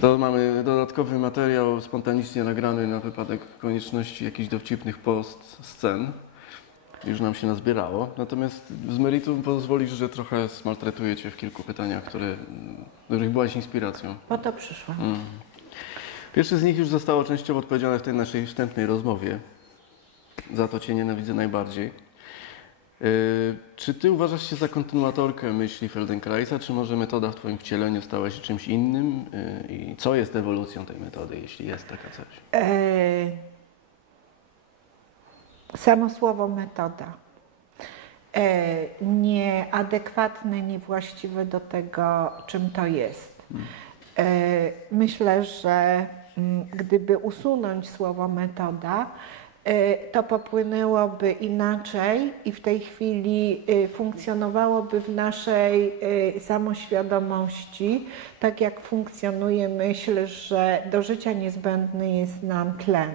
To mamy dodatkowy materiał spontanicznie nagrany na wypadek konieczności jakichś dowcipnych post-scen. Już nam się nazbierało. Natomiast z meritum pozwolisz, że trochę smaltretuję Cię w kilku pytaniach, których byłaś inspiracją. Po to przyszłam. Pierwsze z nich już zostało częściowo odpowiedziane w tej naszej wstępnej rozmowie. Za to Cię nienawidzę najbardziej. Czy Ty uważasz się za kontynuatorkę myśli Feldenkraisa, czy może metoda w Twoim wcieleniu stała się czymś innym? I co jest ewolucją tej metody, jeśli jest taka coś? Samo słowo metoda. Nieadekwatne, niewłaściwe do tego, czym to jest. Myślę, że gdyby usunąć słowo metoda, to popłynęłoby inaczej i w tej chwili funkcjonowałoby w naszej samoświadomości, tak jak funkcjonuje myśl, że do życia niezbędny jest nam tlen.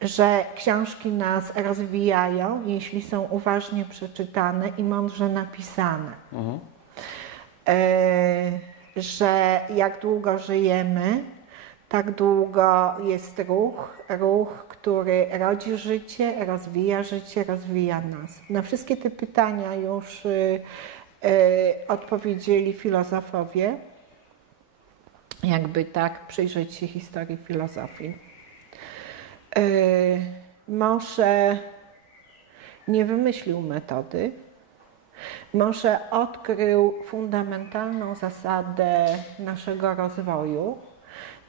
Że książki nas rozwijają, jeśli są uważnie przeczytane i mądrze napisane. Że jak długo żyjemy, tak długo jest ruch, który rodzi życie, rozwija nas. Na wszystkie te pytania już odpowiedzieli filozofowie, jakby tak przyjrzeć się historii filozofii. Może nie wymyślił metody, może odkrył fundamentalną zasadę naszego rozwoju,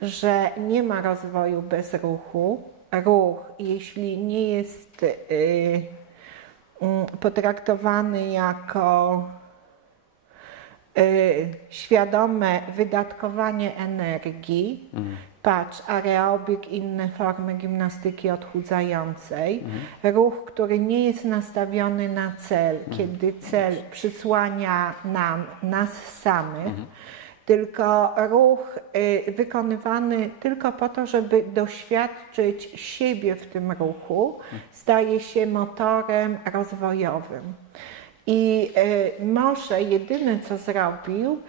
że nie ma rozwoju bez ruchu. Ruch, jeśli nie jest potraktowany jako świadome wydatkowanie energii, patrz, aerobik, inne formy gimnastyki odchudzającej, ruch, który nie jest nastawiony na cel, kiedy cel przysłania nas samych, tylko ruch wykonywany tylko po to, żeby doświadczyć siebie w tym ruchu, staje się motorem rozwojowym. I może jedyne, co zrobił,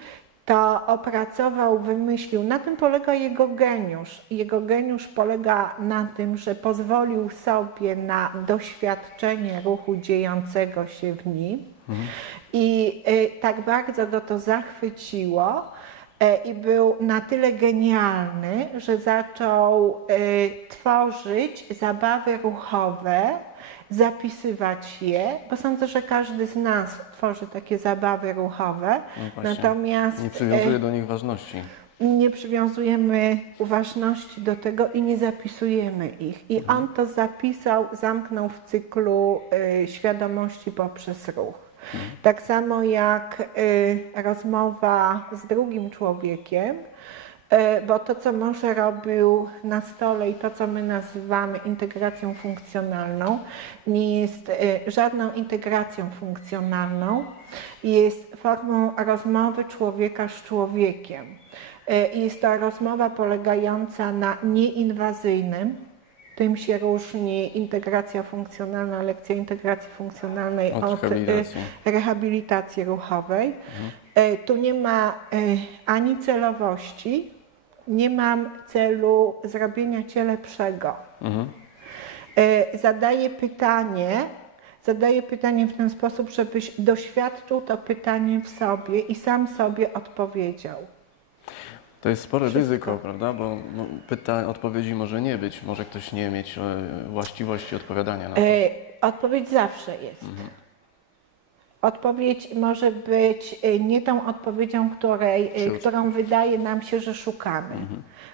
to opracował, wymyślił, na tym polega jego geniusz. Jego geniusz polega na tym, że pozwolił sobie na doświadczenie ruchu dziejącego się w nim i tak bardzo go to zachwyciło i był na tyle genialny, że zaczął tworzyć zabawy ruchowe, zapisywać je, bo sądzę, że każdy z nas tworzy takie zabawy ruchowe, No natomiast nie przywiązuje do nich ważności. Nie przywiązujemy uważności do tego i nie zapisujemy ich. I on to zapisał, zamknął w cyklu świadomości poprzez ruch. Tak samo jak rozmowa z drugim człowiekiem, bo to, co Moshe robił na stole i to, co my nazywamy integracją funkcjonalną, nie jest żadną integracją funkcjonalną, jest formą rozmowy człowieka z człowiekiem. Jest to rozmowa polegająca na nieinwazyjnym. Tym się różni integracja funkcjonalna, lekcja integracji funkcjonalnej od rehabilitacji ruchowej. Tu nie ma ani celowości, nie mam celu zrobienia cię lepszego. Zadaję pytanie w ten sposób, żebyś doświadczył to pytanie w sobie i sam sobie odpowiedział. To jest spore ryzyko, prawda? Bo odpowiedzi może nie być, może ktoś nie mieć właściwości odpowiadania na to. Odpowiedź zawsze jest. Odpowiedź może być nie tą odpowiedzią, którą wydaje nam się, że szukamy.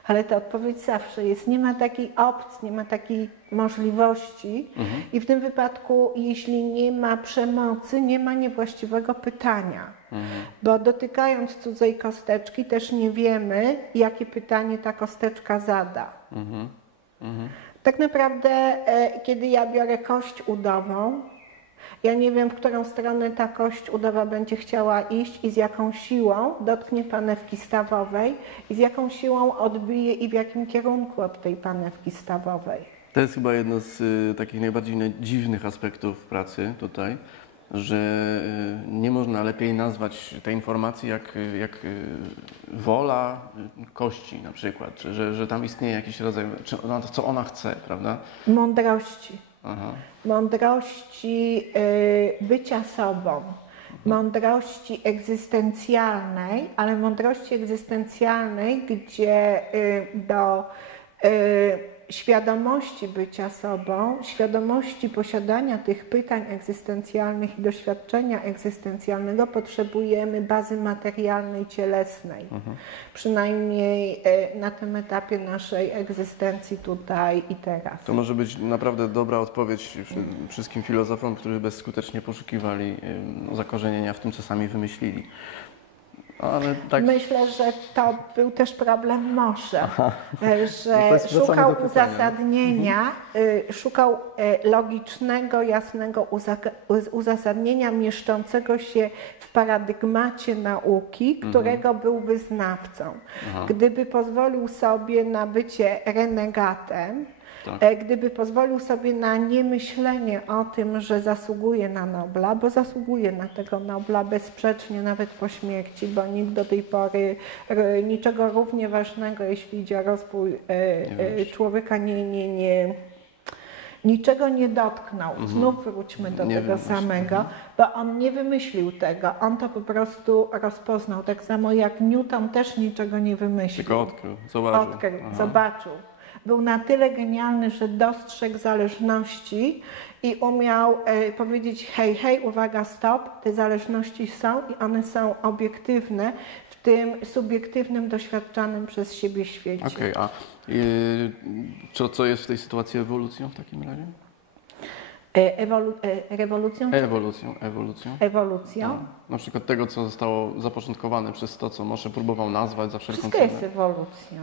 Ale ta odpowiedź zawsze jest. Nie ma takiej opcji, nie ma takiej możliwości. I w tym wypadku, jeśli nie ma przemocy, nie ma niewłaściwego pytania. Bo dotykając cudzej kosteczki też nie wiemy, jakie pytanie ta kosteczka zada. Tak naprawdę, kiedy ja biorę kość udową, ja nie wiem, w którą stronę ta kość udowa będzie chciała iść i z jaką siłą dotknie panewki stawowej i z jaką siłą odbije i w jakim kierunku od tej panewki stawowej. To jest chyba jedno z takich najbardziej dziwnych aspektów pracy tutaj, że nie można lepiej nazwać tej informacji jak wola kości na przykład, że tam istnieje jakiś rodzaj, co ona chce, prawda? Mądrości. Aha. Mądrości bycia sobą. Mądrości egzystencjalnej, ale mądrości egzystencjalnej, gdzie do świadomości bycia sobą, świadomości posiadania tych pytań egzystencjalnych i doświadczenia egzystencjalnego potrzebujemy bazy materialnej, cielesnej. Przynajmniej na tym etapie naszej egzystencji tutaj i teraz. To może być naprawdę dobra odpowiedź wszystkim filozofom, którzy bezskutecznie poszukiwali zakorzenienia w tym, co sami wymyślili. Ale tak... Myślę, że to był też problem Moshe, że No to jest wracamy szukał do pytania. uzasadnienia, szukał logicznego, jasnego uzasadnienia mieszczącego się w paradygmacie nauki, którego był wyznawcą. Gdyby pozwolił sobie na bycie renegatem, gdyby pozwolił sobie na niemyślenie o tym, że zasługuje na Nobla, bo zasługuje na tego Nobla bezsprzecznie nawet po śmierci, bo nikt do tej pory niczego równie ważnego, jeśli idzie o rozwój człowieka, niczego nie dotknął. Znów wróćmy do tego samego, bo on nie wymyślił tego, on to po prostu rozpoznał. Tak samo jak Newton też niczego nie wymyślił. Tylko zobaczył. Zobaczył. Był na tyle genialny, że dostrzegł zależności i umiał powiedzieć hej, hej, uwaga, stop, te zależności są i one są obiektywne w tym subiektywnym, doświadczanym przez siebie świecie. Okej, a co jest w tej sytuacji ewolucją w takim razie? Rewolucją? Ewolucją. No, na przykład tego, co zostało zapoczątkowane przez to, co Moshe próbował nazwać za wszelką Wszystko cenę. jest ewolucją.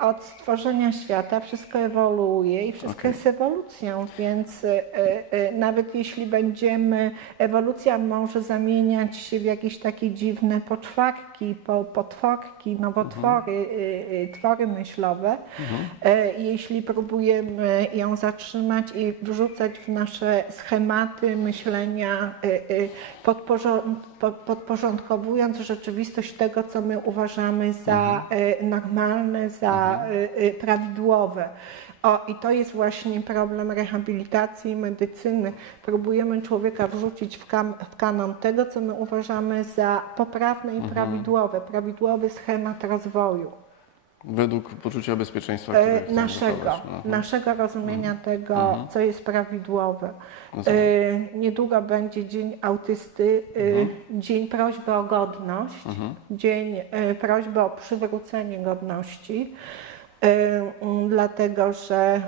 Od stworzenia świata wszystko ewoluuje i wszystko jest ewolucją, więc nawet jeśli ewolucja może zamieniać się w jakieś takie dziwne poczwarki, potworki, nowotwory, twory myślowe, jeśli próbujemy ją zatrzymać i wrzucać w nasze schematy myślenia, podporządkowując rzeczywistość tego, co my uważamy za normalne, za prawidłowe. I to jest właśnie problem rehabilitacji i medycyny. Próbujemy człowieka wrzucić w kanon tego, co my uważamy za poprawne i prawidłowe, prawidłowy schemat rozwoju. Według poczucia bezpieczeństwa, naszego rozumienia tego, co jest prawidłowe. Niedługo będzie Dzień Autysty, Dzień Prośby o Godność, Dzień Prośby o przywrócenie godności, dlatego że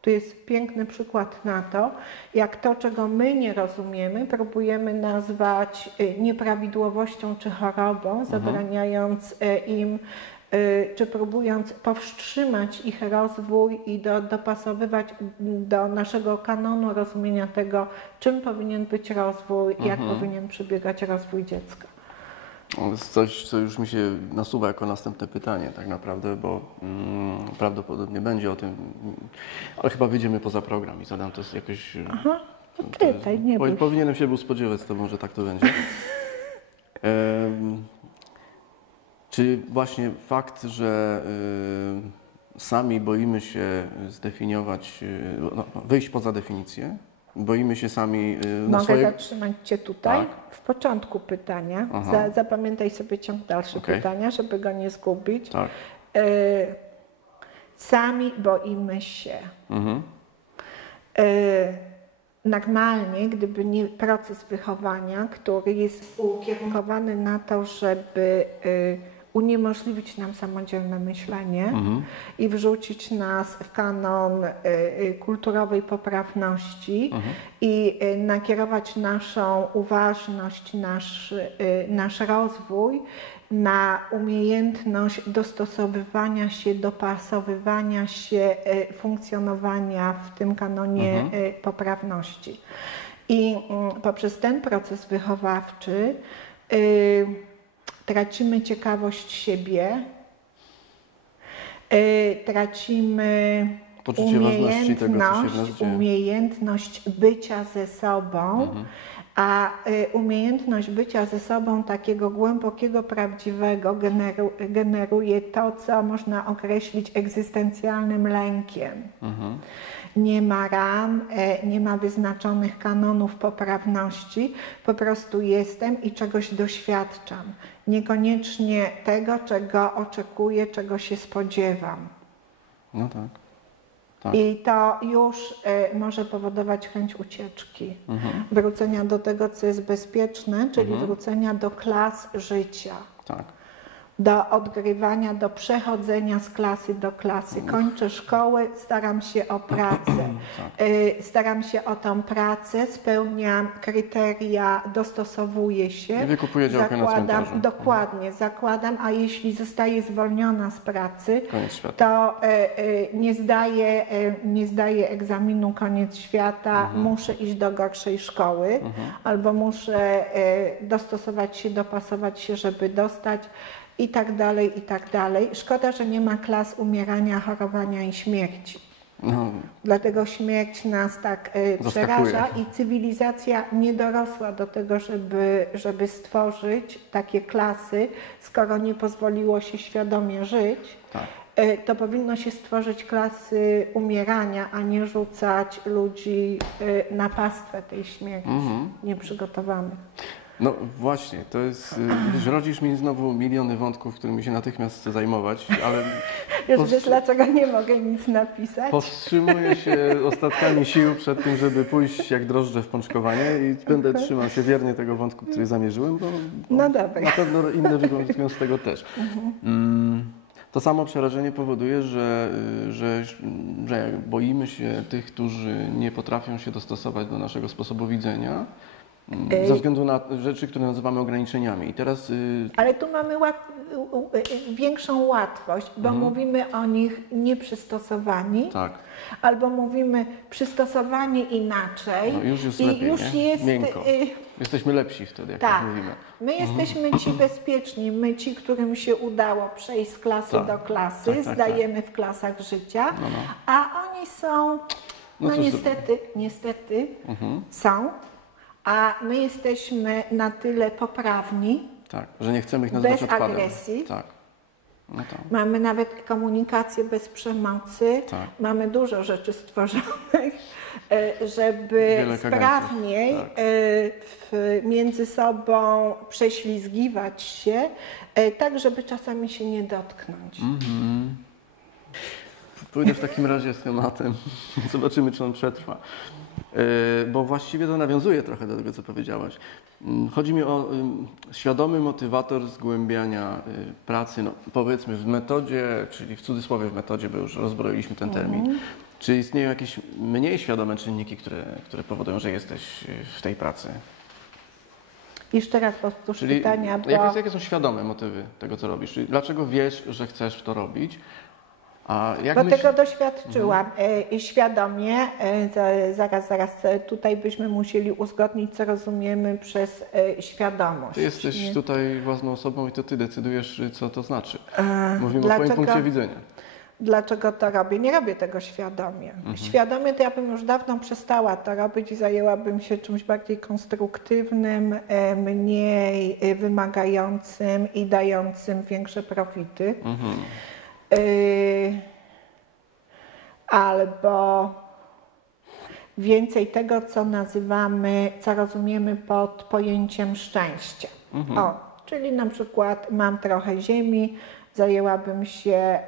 tu jest piękny przykład na to, jak to, czego my nie rozumiemy, próbujemy nazwać nieprawidłowością czy chorobą, zabraniając im czy próbując powstrzymać ich rozwój i dopasowywać do naszego kanonu rozumienia tego, czym powinien być rozwój, jak powinien przebiegać rozwój dziecka. To jest coś, co już mi się nasuwa jako następne pytanie tak naprawdę, bo prawdopodobnie będzie o tym, ale chyba wyjdziemy poza program i zadam to jakoś... Pytaj, nie bój się. Powinienem się był spodziewać z Tobą, że tak to będzie. Czy właśnie fakt, że sami boimy się zdefiniować, wyjść poza definicję, boimy się sami Mogę zatrzymać Cię tutaj? Tak. W początku pytania, zapamiętaj sobie ciąg dalszy pytania, żeby go nie zgubić. Tak. Sami boimy się. Normalnie, gdyby nie proces wychowania, który jest ukierunkowany na to, żeby uniemożliwić nam samodzielne myślenie i wrzucić nas w kanon kulturowej poprawności i nakierować naszą uważność, nasz rozwój na umiejętność dostosowywania się, dopasowywania się, funkcjonowania w tym kanonie poprawności. I poprzez ten proces wychowawczy tracimy ciekawość siebie, tracimy Poczucie ważności tego, co się w nas dzieje. Umiejętność bycia ze sobą, a umiejętność bycia ze sobą takiego głębokiego, prawdziwego generuje to, co można określić egzystencjalnym lękiem. Nie ma ram, nie ma wyznaczonych kanonów poprawności, po prostu jestem i czegoś doświadczam. Niekoniecznie tego, czego oczekuję, czego się spodziewam. No tak. Tak. I to już może powodować chęć ucieczki, wrócenia do tego, co jest bezpieczne, czyli wrócenia do klas życia. Tak. Do odgrywania, do przechodzenia z klasy do klasy. Kończę szkołę, staram się o pracę. Staram się o tą pracę, spełniam kryteria, dostosowuję się. I wykupuję działkę na cmentarzu. Dokładnie, zakładam, a jeśli zostaję zwolniona z pracy, Koniec świata. to nie zdaję egzaminu koniec świata, muszę iść do gorszej szkoły, albo muszę dostosować się, dopasować się, żeby dostać. I tak dalej, i tak dalej. Szkoda, że nie ma klas umierania, chorowania i śmierci. No. Dlatego śmierć nas tak przeraża i cywilizacja nie dorosła do tego, żeby stworzyć takie klasy, skoro nie pozwoliło się świadomie żyć. Tak. To powinno się stworzyć klasy umierania, a nie rzucać ludzi na pastwę tej śmierci nieprzygotowanych. No właśnie, to jest, wiesz, rodzisz mi znowu miliony wątków, którymi się natychmiast chcę zajmować, ale Wiesz, dlaczego nie mogę nic napisać? powstrzymuję się ostatkami sił przed tym, żeby pójść jak drożdże w pączkowanie i będę trzymał się wiernie tego wątku, który zamierzyłem, bo no dobra. Na pewno inne wywnioski z tego też. To samo przerażenie powoduje, że boimy się tych, którzy nie potrafią się dostosować do naszego sposobu widzenia, ze względu na rzeczy, które nazywamy ograniczeniami. I teraz, ale tu mamy większą łatwość, bo mówimy o nich nieprzystosowani, tak. albo mówimy przystosowani inaczej. No już jest i lepiej, już nie? jest Miękko. Jesteśmy lepsi wtedy, jak tak mówimy. My jesteśmy ci bezpieczni, my ci, którym się udało przejść z klasy do klasy, zdajemy w klasach życia, a oni są, niestety są, a my jesteśmy na tyle poprawni, tak, że nie chcemy ich nazwać bez odpadem. agresji. Tak. No tak. Mamy nawet komunikację bez przemocy, mamy dużo rzeczy stworzonych, żeby sprawniej między sobą prześlizgiwać się, tak żeby czasami się nie dotknąć. Pójdę w takim razie z tematem, zobaczymy, czy on przetrwa. Bo właściwie to nawiązuje trochę do tego, co powiedziałaś. Chodzi mi o świadomy motywator zgłębiania pracy, no, powiedzmy w metodzie, czyli w cudzysłowie w metodzie, bo już rozbroiliśmy ten termin. Czy istnieją jakieś mniej świadome czynniki, które powodują, że jesteś w tej pracy? Jeszcze raz powtórz pytania, bo... Jakie są świadome motywy tego, co robisz? Czyli dlaczego wiesz, że chcesz w to robić? Tego doświadczyłam świadomie. Zaraz, tutaj byśmy musieli uzgodnić, co rozumiemy przez świadomość. Ty jesteś tutaj własną osobą i to ty decydujesz, co to znaczy. Mówimy o twoim punkcie widzenia. Dlaczego to robię? Nie robię tego świadomie. Świadomie to ja bym już dawno przestała to robić i zajęłabym się czymś bardziej konstruktywnym, mniej wymagającym i dającym większe profity. Albo więcej tego, co nazywamy, co rozumiemy pod pojęciem szczęścia. Czyli na przykład mam trochę ziemi, zajęłabym się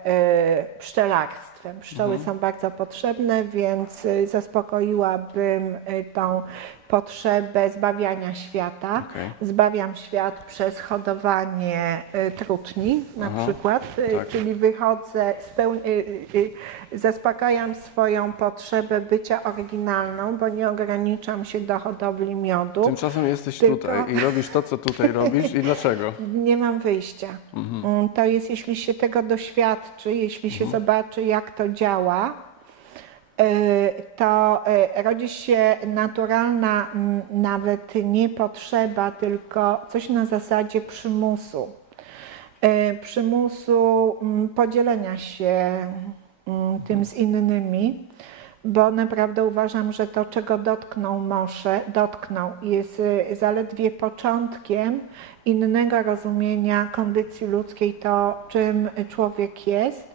pszczelarstwem. Pszczoły są bardzo potrzebne, więc zaspokoiłabym tą potrzebę zbawiania świata. Zbawiam świat przez hodowanie trutni na przykład, czyli wychodzę, zaspokajam swoją potrzebę bycia oryginalną, bo nie ograniczam się do hodowli miodu. Tymczasem jesteś tutaj i robisz to, co tutaj robisz i dlaczego? Nie mam wyjścia. To jest, jeśli się tego doświadczy, jeśli się zobaczy, jak to działa, to rodzi się naturalna nawet nie potrzeba, tylko coś na zasadzie przymusu. Przymusu podzielenia się tym z innymi, bo naprawdę uważam, że to, czego dotknął, jest zaledwie początkiem innego rozumienia kondycji ludzkiej, to czym człowiek jest,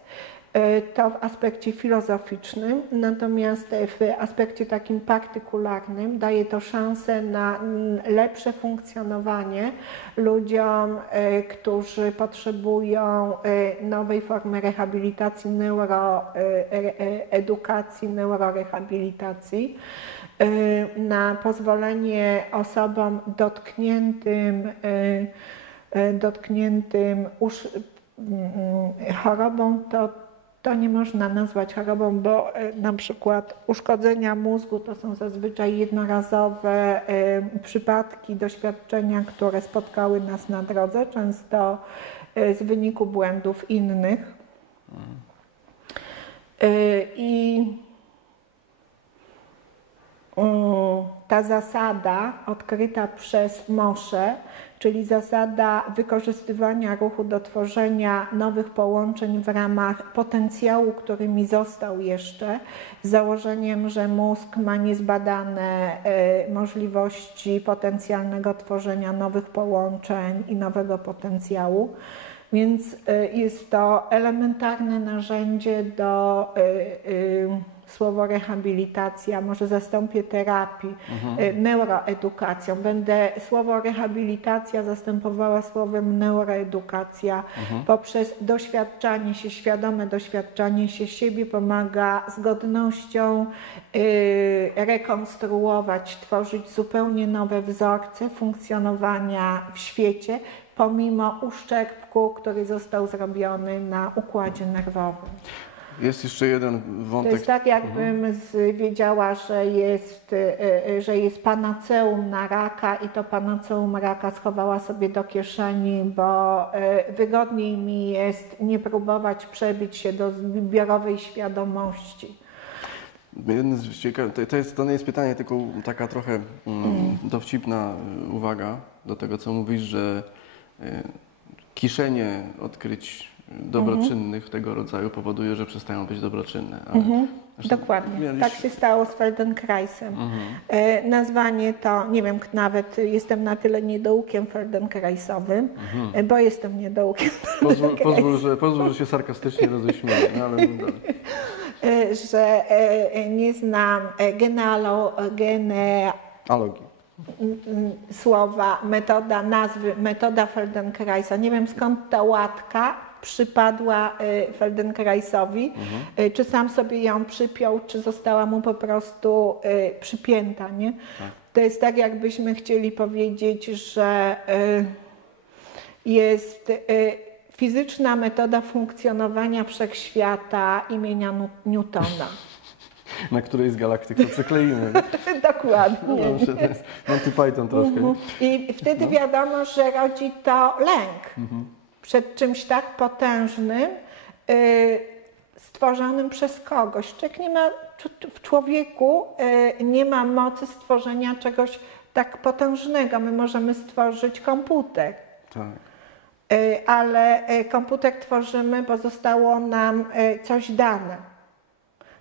to w aspekcie filozoficznym, natomiast w aspekcie takim partykularnym daje to szansę na lepsze funkcjonowanie ludziom, którzy potrzebują nowej formy rehabilitacji, edukacji, neurorehabilitacji, na pozwolenie osobom dotkniętym chorobą, to nie można nazwać chorobą, bo na przykład uszkodzenia mózgu to są zazwyczaj jednorazowe przypadki, doświadczenia, które spotkały nas na drodze, często z wyniku błędów innych. I ta zasada odkryta przez Moshe, czyli zasada wykorzystywania ruchu do tworzenia nowych połączeń w ramach potencjału, który mi został jeszcze, z założeniem, że mózg ma niezbadane możliwości potencjalnego tworzenia nowych połączeń i nowego potencjału. Więc jest to elementarne narzędzie do słowo rehabilitacja, może zastąpię terapii, neuroedukacją. Będę słowo rehabilitacja zastępowała słowem neuroedukacja. Poprzez doświadczanie się, świadome doświadczanie się siebie pomaga z godnością rekonstruować, tworzyć zupełnie nowe wzorce funkcjonowania w świecie, pomimo uszczerbku, który został zrobiony na układzie nerwowym. Jest jeszcze jeden wątek. To jest tak, jakbym wiedziała, że jest panaceum na raka i to panaceum raka schowała sobie do kieszeni, bo wygodniej mi jest nie próbować przebić się do zbiorowej świadomości. To nie jest pytanie, tylko taka trochę dowcipna uwaga do tego, co mówisz, że kiszenie odkryć dobroczynnych tego rodzaju powoduje, że przestają być dobroczynne. Dokładnie. Tak się stało z Feldenkraisem. Nazwanie to, nie wiem, nawet jestem na tyle niedoukiem feldenkraisowym, bo jestem niedoukiem. Pozwól, że się sarkastycznie roześmieję, no ale że nie znam słowa, nazwy, metoda Feldenkraisa. Nie wiem, skąd ta łatka przypadła Feldenkraisowi, czy sam sobie ją przypiął, czy została mu po prostu przypięta, nie? Tak. To jest tak, jakbyśmy chcieli powiedzieć, że jest fizyczna metoda funkcjonowania wszechświata imienia Newtona. Na której z galaktyk to przykleimy. Dokładnie. To jest Monty Python troszkę. I wtedy wiadomo, że rodzi to lęk przed czymś tak potężnym, stworzonym przez kogoś. W człowieku nie ma mocy stworzenia czegoś tak potężnego. My możemy stworzyć komputer. Tak. Ale komputer tworzymy, bo zostało nam coś dane.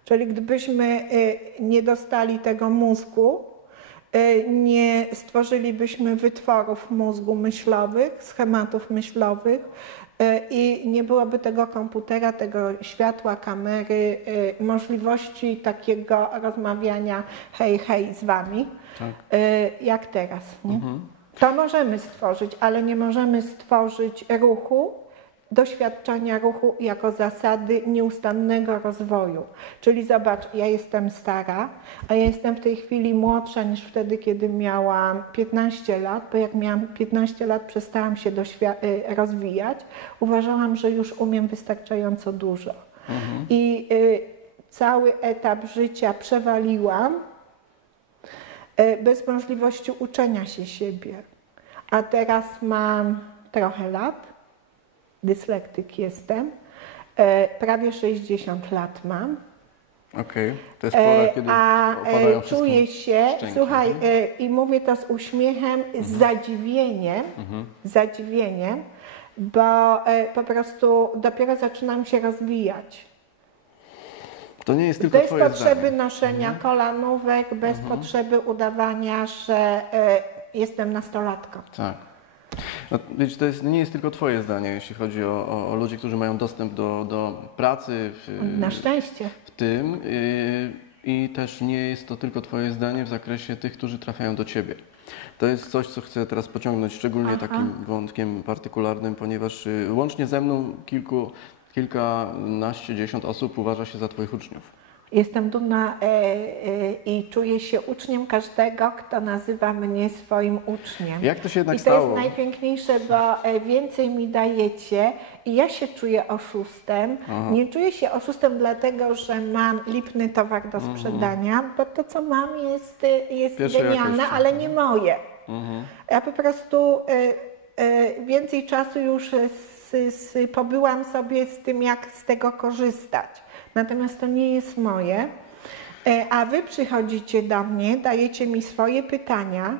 Czyli gdybyśmy nie dostali tego mózgu, nie stworzylibyśmy wytworów mózgu myślowych, schematów myślowych i nie byłoby tego komputera, tego światła, kamery, możliwości takiego rozmawiania hej, hej z wami, tak. Jak teraz. Nie? To możemy stworzyć, ale nie możemy stworzyć ruchu, doświadczenia ruchu jako zasady nieustannego rozwoju. Czyli zobacz, ja jestem stara, a ja jestem w tej chwili młodsza niż wtedy, kiedy miałam 15 lat, bo jak miałam 15 lat, przestałam się rozwijać. Uważałam, że już umiem wystarczająco dużo. I cały etap życia przewaliłam bez możliwości uczenia się siebie. A teraz mam trochę lat, dyslektyk jestem, prawie 60 lat mam. Okej, to jest pora, kiedy opadają czuję się, szczęki. Słuchaj, i mówię to z uśmiechem, z zadziwieniem, bo po prostu dopiero zaczynam się rozwijać. To nie jest tylko Bez twoje potrzeby zdanie. noszenia kolanówek, bez potrzeby udawania, że jestem nastolatką. Tak. No, wiecie, nie jest tylko twoje zdanie, jeśli chodzi o ludzi, którzy mają dostęp do pracy Na szczęście. w tym i też nie jest to tylko twoje zdanie w zakresie tych, którzy trafiają do ciebie. To jest coś, co chcę teraz pociągnąć, szczególnie takim wątkiem partykularnym, ponieważ łącznie ze mną kilkanaście, dziesiąt osób uważa się za twoich uczniów. Jestem dumna i czuję się uczniem każdego, kto nazywa mnie swoim uczniem. Jak to się jednak I to stało? jest najpiękniejsze, bo więcej mi dajecie i ja się czuję oszustem. Aha. Nie czuję się oszustem dlatego, że mam lipny towar do sprzedania, bo to, co mam, jest Pierwszej genialne, jakości. ale nie moje. Mhm. Ja po prostu więcej czasu już pobyłam sobie z tym, jak z tego korzystać. Natomiast to nie jest moje. A wy przychodzicie do mnie, dajecie mi swoje pytania.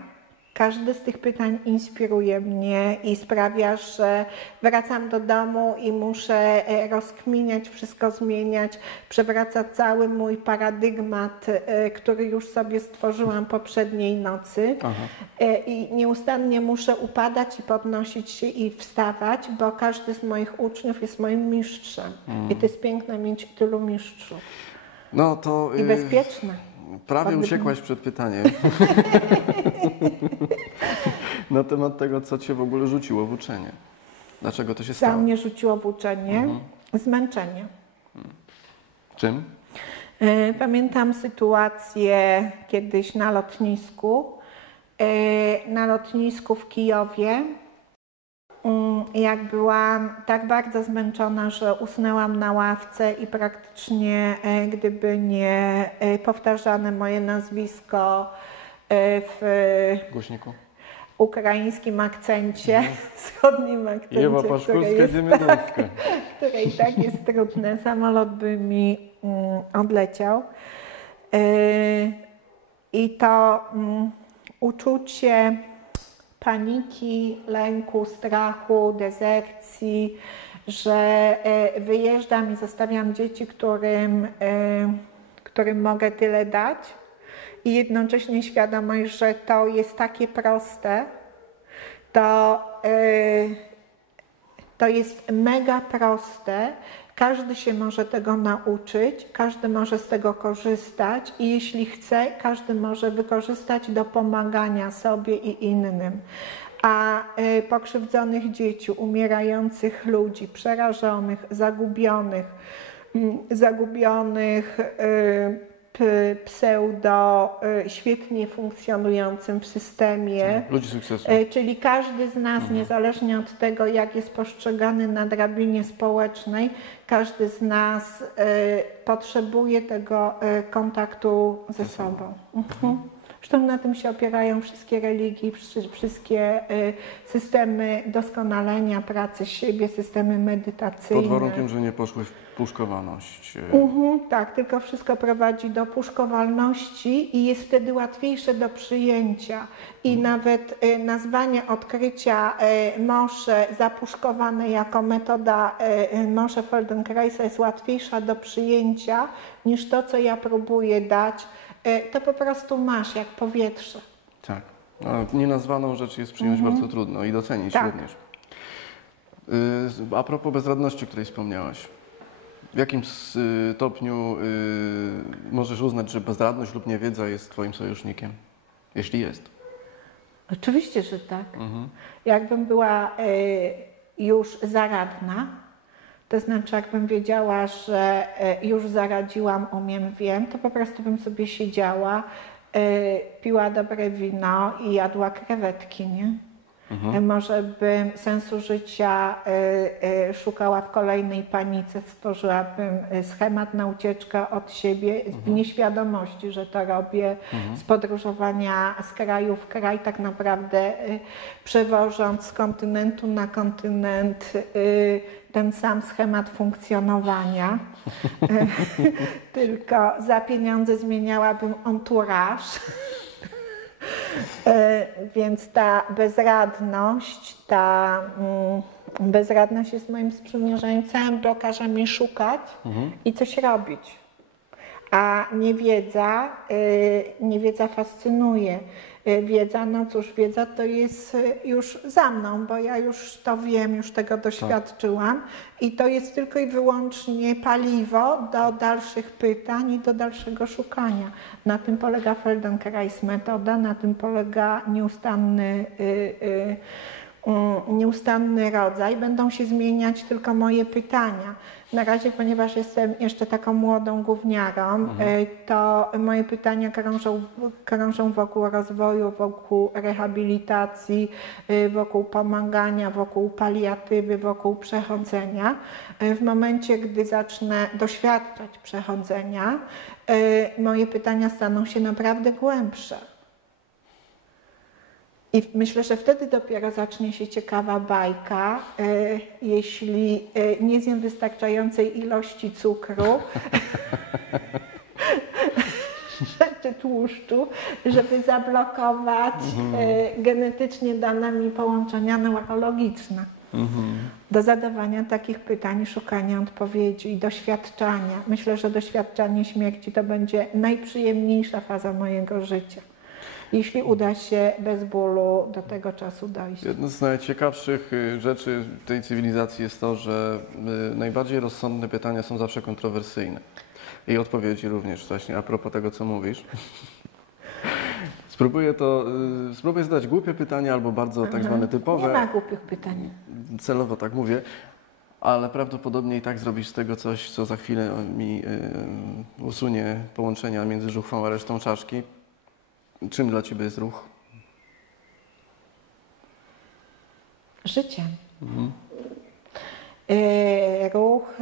Każde z tych pytań inspiruje mnie i sprawia, że wracam do domu i muszę rozkminiać, wszystko zmieniać, przewracać cały mój paradygmat, który już sobie stworzyłam poprzedniej nocy. Aha. I nieustannie muszę upadać i podnosić się i wstawać, bo każdy z moich uczniów jest moim mistrzem. I to jest piękne mieć tylu mistrzów. No to I bezpieczne. prawie uciekłaś przed pytaniem na temat tego, co cię w ogóle rzuciło w uczenie. Dlaczego to się Co stało? mnie rzuciło w uczenie? Zmęczenie. Czym? Pamiętam sytuację kiedyś na lotnisku w Kijowie, jak byłam tak bardzo zmęczona, że usnęłam na ławce i praktycznie gdyby nie powtarzane moje nazwisko w Głośniku. ukraińskim akcencie, wschodnim akcencie, Ewa które Paszkowska, Dziemiedowska. które i tak jest trudne, samolot by mi odleciał. I to uczucie paniki, lęku, strachu, dezercji, że wyjeżdżam i zostawiam dzieci, którym mogę tyle dać, i jednocześnie świadomość, że to jest takie proste, to jest mega proste. Każdy się może tego nauczyć, każdy może z tego korzystać i jeśli chce, każdy może wykorzystać do pomagania sobie i innym. A pokrzywdzonych dzieci, umierających ludzi, przerażonych, zagubionych świetnie funkcjonującym w systemie. Ludzi sukcesu. Czyli każdy z nas, niezależnie od tego, jak jest postrzegany na drabinie społecznej, każdy z nas potrzebuje tego kontaktu ze sobą. Zresztą na tym się opierają wszystkie religie, wszystkie systemy doskonalenia, pracy siebie, systemy medytacyjne. Pod warunkiem, że nie poszły w puszkowaność. Tak, tylko wszystko prowadzi do puszkowalności i jest wtedy łatwiejsze do przyjęcia. I nawet nazwanie odkrycia Moshe zapuszkowane jako metoda Moshe Feldenkraisa jest łatwiejsza do przyjęcia niż to, co ja próbuję dać. To po prostu masz jak powietrze. Tak. No, nienazwaną rzecz jest przyjąć bardzo trudno i docenić również. A propos bezradności, o której wspomniałaś. W jakim stopniu możesz uznać, że bezradność lub niewiedza jest twoim sojusznikiem? Jeśli jest. Oczywiście, że tak. Jakbym była już zaradna, to znaczy jakbym wiedziała, że już zaradziłam, umiem, wiem, to po prostu bym sobie siedziała, piła dobre wino i jadła krewetki, nie? Może bym sensu życia szukała w kolejnej panice, stworzyłabym schemat na ucieczkę od siebie w nieświadomości, że to robię, z podróżowania z kraju w kraj, tak naprawdę przewożąc z kontynentu na kontynent ten sam schemat funkcjonowania, tylko za pieniądze zmieniałabym entourage. Więc ta bezradność jest moim sprzymierzeńcem, bo każe mi szukać i coś robić. A niewiedza fascynuje. Wiedza, no cóż, wiedza to jest już za mną, bo ja już to wiem, już tego doświadczyłam i to jest tylko i wyłącznie paliwo do dalszych pytań i do dalszego szukania. Na tym polega Feldenkrais metoda, na tym polega nieustanny rodzaj. Będą się zmieniać tylko moje pytania. Na razie, ponieważ jestem jeszcze taką młodą gówniarą, to moje pytania krążą wokół rozwoju, wokół rehabilitacji, wokół pomagania, wokół paliatywy, wokół przechodzenia. W momencie, gdy zacznę doświadczać przechodzenia, moje pytania staną się naprawdę głębsze. I myślę, że wtedy dopiero zacznie się ciekawa bajka, jeśli nie zjem wystarczającej ilości cukru czy tłuszczu, żeby zablokować genetycznie dane mi połączenia neurologiczne. Do zadawania takich pytań, szukania odpowiedzi i doświadczania. Myślę, że doświadczanie śmierci to będzie najprzyjemniejsza faza mojego życia, jeśli uda się bez bólu do tego czasu dojść. Jedno z najciekawszych rzeczy tej cywilizacji jest to, że najbardziej rozsądne pytania są zawsze kontrowersyjne. I odpowiedzi również właśnie, a propos tego, co mówisz. Spróbuję zadać głupie pytania albo bardzo tak zwane typowe. Nie ma głupich pytań. Celowo tak mówię, ale prawdopodobnie i tak zrobisz z tego coś, co za chwilę mi usunie połączenia między żuchwą a resztą czaszki. Czym dla Ciebie jest ruch? Życiem. Ruch,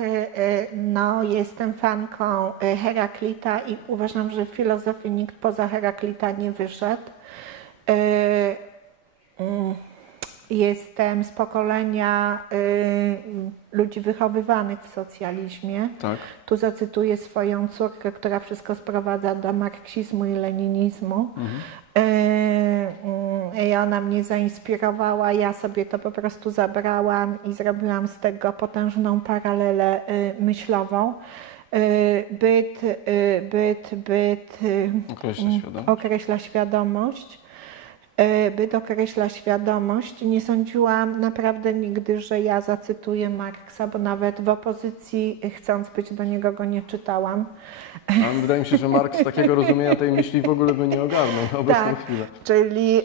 no jestem fanką Heraklita i uważam, że w filozofii nikt poza Heraklita nie wyszedł. Jestem z pokolenia ludzi wychowywanych w socjalizmie. Tak. Tu zacytuję swoją córkę, która wszystko sprowadza do marksizmu i leninizmu. I ona mnie zainspirowała, ja sobie to po prostu zabrałam i zrobiłam z tego potężną paralelę myślową. Byt określa świadomość. Byt określa świadomość. Nie sądziłam naprawdę nigdy, że ja zacytuję Marksa, bo nawet w opozycji, chcąc być do niego, go nie czytałam. Ale wydaje mi się, że Marks takiego rozumienia tej myśli w ogóle by nie ogarnął na obecną chwilę. Czyli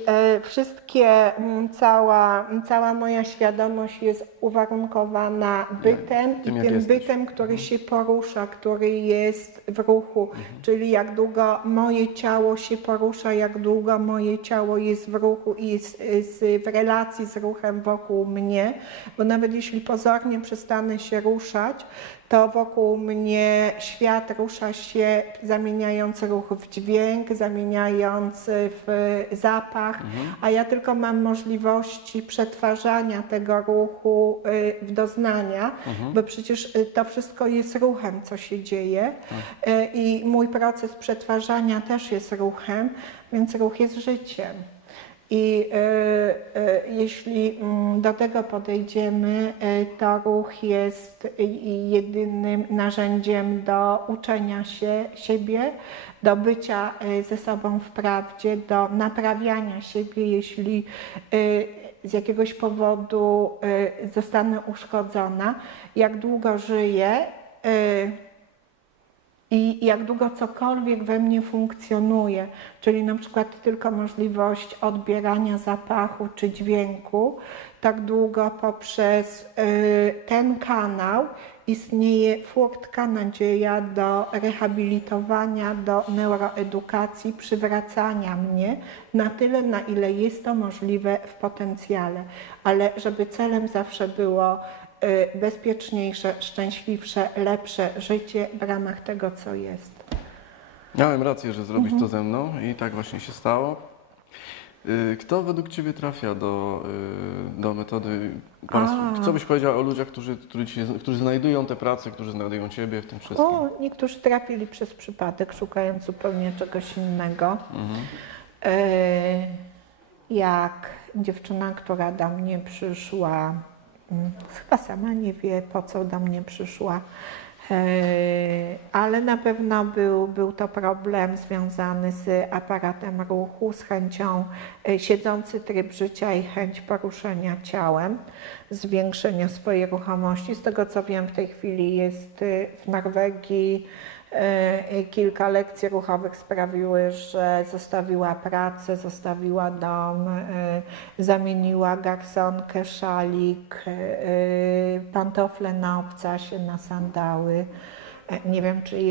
cała moja świadomość jest uwarunkowana bytem i tym bytem, który się porusza, który jest w ruchu. Czyli jak długo moje ciało się porusza, jak długo moje ciało jest w ruchu i jest w relacji z ruchem wokół mnie, bo nawet jeśli pozornie przestanę się ruszać, to wokół mnie świat rusza się, zamieniając ruch w dźwięk, zamieniając w zapach, a ja tylko mam możliwości przetwarzania tego ruchu w doznania, bo przecież to wszystko jest ruchem, co się dzieje i mój proces przetwarzania też jest ruchem, więc ruch jest życiem. I jeśli do tego podejdziemy, to ruch jest jedynym narzędziem do uczenia się siebie, do bycia ze sobą w prawdzie, do naprawiania siebie, jeśli z jakiegoś powodu zostanę uszkodzona. Jak długo żyję i jak długo cokolwiek we mnie funkcjonuje, czyli na przykład tylko możliwość odbierania zapachu czy dźwięku, tak długo poprzez ten kanał istnieje furtka, nadzieja do rehabilitowania, do neuroedukacji, przywracania mnie na tyle, na ile jest to możliwe w potencjale. Ale żeby celem zawsze było bezpieczniejsze, szczęśliwsze, lepsze życie w ramach tego, co jest. Miałem rację, że zrobisz to ze mną i tak właśnie się stało. Kto według Ciebie trafia do metody? Co byś powiedziała o ludziach, którzy znajdują te prace, którzy znajdują Ciebie w tym wszystkim? Niektórzy trafili przez przypadek, szukając zupełnie czegoś innego. Jak dziewczyna, która do mnie przyszła, chyba sama nie wie, po co do mnie przyszła, Ale na pewno był to problem związany z aparatem ruchu, z chęcią, siedzący tryb życia i chęć poruszenia ciałem, zwiększenia swojej ruchomości. Z tego co wiem, w tej chwili jest w Norwegii kilka lekcji ruchowych sprawiły, że zostawiła pracę, zostawiła dom, zamieniła garsonkę, szalik, pantofle na obcasie, na sandały. Nie wiem, czy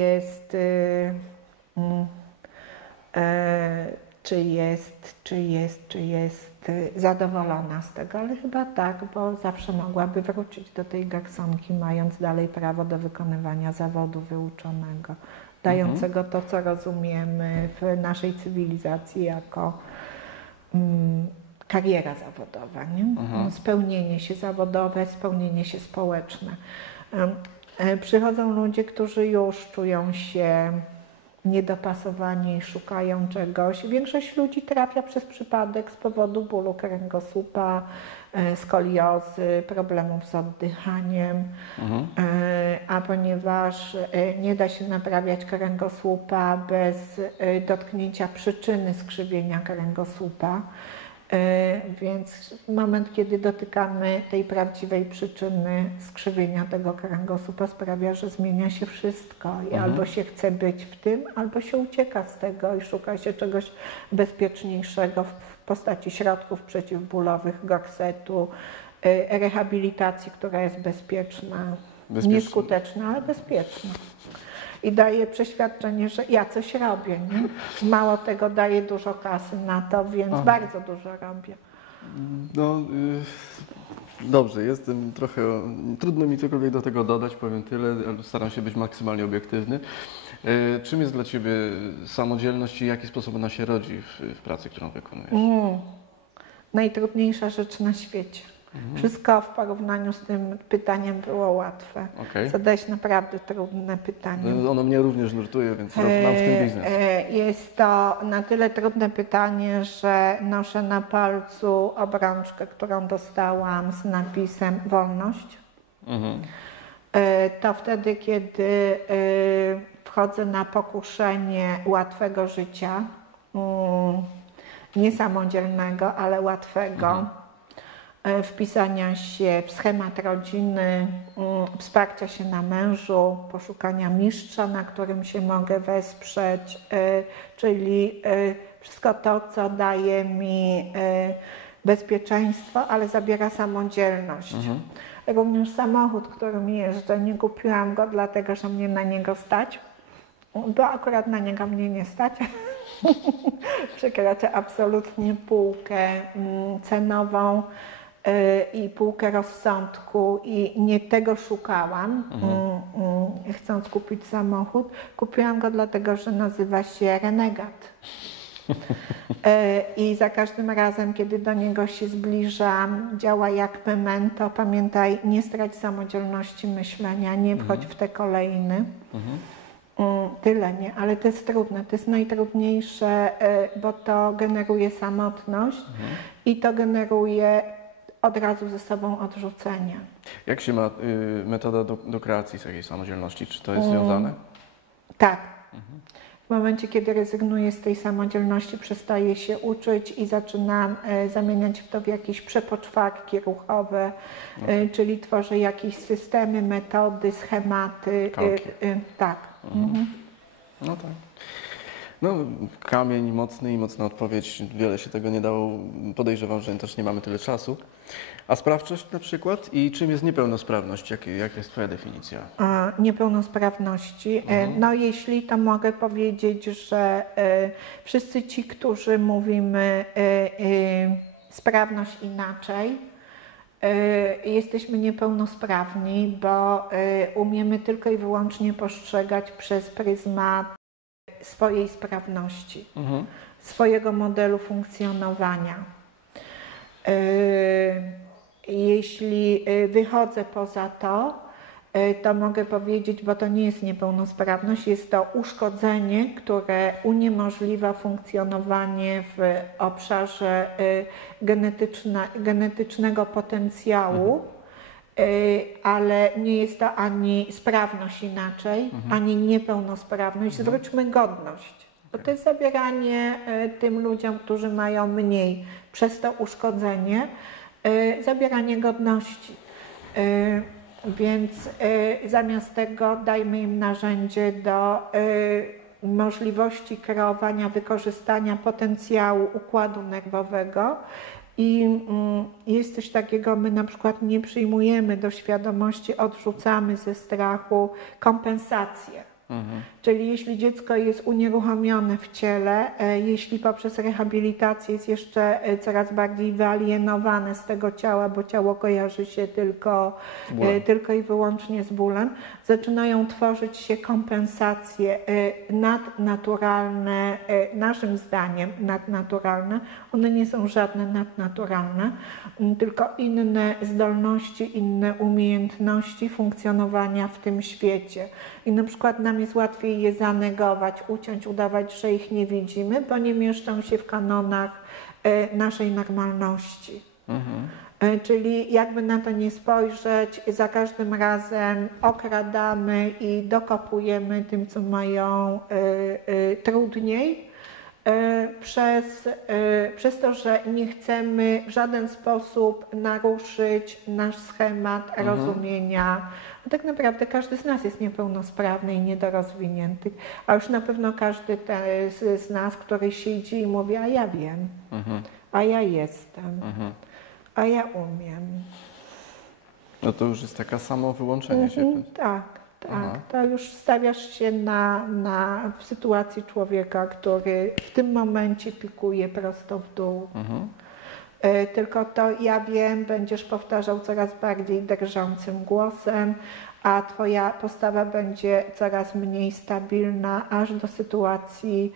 jest zadowolona z tego, ale chyba tak, bo zawsze mogłaby wrócić do tej garsonki, mając dalej prawo do wykonywania zawodu wyuczonego, dającego to, co rozumiemy w naszej cywilizacji jako kariera zawodowa, nie? Spełnienie się zawodowe, spełnienie się społeczne. Przychodzą ludzie, którzy już czują się niedopasowani i szukają czegoś. Większość ludzi trafia przez przypadek z powodu bólu kręgosłupa, skoliozy, problemów z oddychaniem, a ponieważ nie da się naprawiać kręgosłupa bez dotknięcia przyczyny skrzywienia kręgosłupa, więc moment, kiedy dotykamy tej prawdziwej przyczyny skrzywienia tego kręgosłupa, sprawia, że zmienia się wszystko i albo się chce być w tym, albo się ucieka z tego i szuka się czegoś bezpieczniejszego w postaci środków przeciwbólowych, gorsetu, rehabilitacji, która jest bezpieczna, nieskuteczna, ale bezpieczna. I daje przeświadczenie, że ja coś robię, nie? Mało tego, daje dużo kasy na to, więc bardzo dużo robię. No, dobrze, jestem trochę, trudno mi cokolwiek do tego dodać, powiem tyle, ale staram się być maksymalnie obiektywny. Czym jest dla Ciebie samodzielność i w jaki sposób ona się rodzi w pracy, którą wykonujesz? Najtrudniejsza rzecz na świecie. Wszystko w porównaniu z tym pytaniem było łatwe. Zadałeś naprawdę trudne pytanie. Ono mnie również nurtuje, więc mam w tym biznes. Jest to na tyle trudne pytanie, że noszę na palcu obrączkę, którą dostałam z napisem wolność. To wtedy, kiedy wchodzę na pokuszenie łatwego życia, nie samodzielnego, ale łatwego, wpisania się w schemat rodziny, wsparcia się na mężu, poszukania mistrza, na którym się mogę wesprzeć, czyli wszystko to, co daje mi bezpieczeństwo, ale zabiera samodzielność. Również samochód, którym jeżdżę, nie kupiłam go dlatego, że mnie na niego stać, bo akurat na niego mnie nie stać. Przekracza absolutnie półkę cenową i półkę rozsądku i nie tego szukałam, chcąc kupić samochód. Kupiłam go dlatego, że nazywa się Renegat. I za każdym razem, kiedy do niego się zbliżam, działa jak memento. Pamiętaj, nie strać samodzielności myślenia, nie wchodź w te kolejny. Tyle, nie? Ale to jest trudne, to jest najtrudniejsze, bo to generuje samotność i to generuje od razu ze sobą odrzucenie. Jak się ma metoda do kreacji takiej samodzielności? Czy to jest związane? Tak. W momencie, kiedy rezygnuję z tej samodzielności, przestaję się uczyć i zaczynam zamieniać w to w jakieś przepoczwarki ruchowe, czyli tworzę jakieś systemy, metody, schematy. Tak. No tak. No, kamień mocny i mocna odpowiedź. Wiele się tego nie dało. Podejrzewam, że też nie mamy tyle czasu. A sprawczość na przykład? I czym jest niepełnosprawność? Jaka jest Twoja definicja? Niepełnosprawności? No jeśli to mogę powiedzieć, że wszyscy ci, którzy mówimy sprawność inaczej, jesteśmy niepełnosprawni, bo umiemy tylko i wyłącznie postrzegać przez pryzmat swojej sprawności, swojego modelu funkcjonowania. Jeśli wychodzę poza to, to mogę powiedzieć, bo to nie jest niepełnosprawność, jest to uszkodzenie, które uniemożliwia funkcjonowanie w obszarze genetycznego potencjału ale nie jest to ani sprawność inaczej, ani niepełnosprawność. Zwróćmy godność. Bo to jest zabieranie tym ludziom, którzy mają mniej przez to uszkodzenie, zabieranie godności. Więc zamiast tego dajmy im narzędzie do możliwości kreowania, wykorzystania potencjału układu nerwowego. I jest coś takiego, my na przykład nie przyjmujemy do świadomości, odrzucamy ze strachu kompensację. Czyli jeśli dziecko jest unieruchomione w ciele, jeśli poprzez rehabilitację jest jeszcze coraz bardziej wyalienowane z tego ciała, bo ciało kojarzy się tylko i wyłącznie z bólem, zaczynają tworzyć się kompensacje nadnaturalne, naszym zdaniem nadnaturalne. One nie są żadne nadnaturalne, tylko inne zdolności, inne umiejętności funkcjonowania w tym świecie. I na przykład nam jest łatwiej je zanegować, uciąć, udawać, że ich nie widzimy, bo nie mieszczą się w kanonach naszej normalności. Czyli jakby na to nie spojrzeć, za każdym razem okradamy i dokopujemy tym, co mają trudniej, przez to, że nie chcemy w żaden sposób naruszyć nasz schemat rozumienia. No tak naprawdę każdy z nas jest niepełnosprawny i niedorozwinięty, a już na pewno każdy z nas, który siedzi i mówi, a ja wiem, a ja jestem, a ja umiem. No to już jest taka samo wyłączenie się. Tak. To już stawiasz się w sytuacji człowieka, który w tym momencie pikuje prosto w dół. Tylko to ja wiem, będziesz powtarzał coraz bardziej drżącym głosem, a twoja postawa będzie coraz mniej stabilna, aż do sytuacji,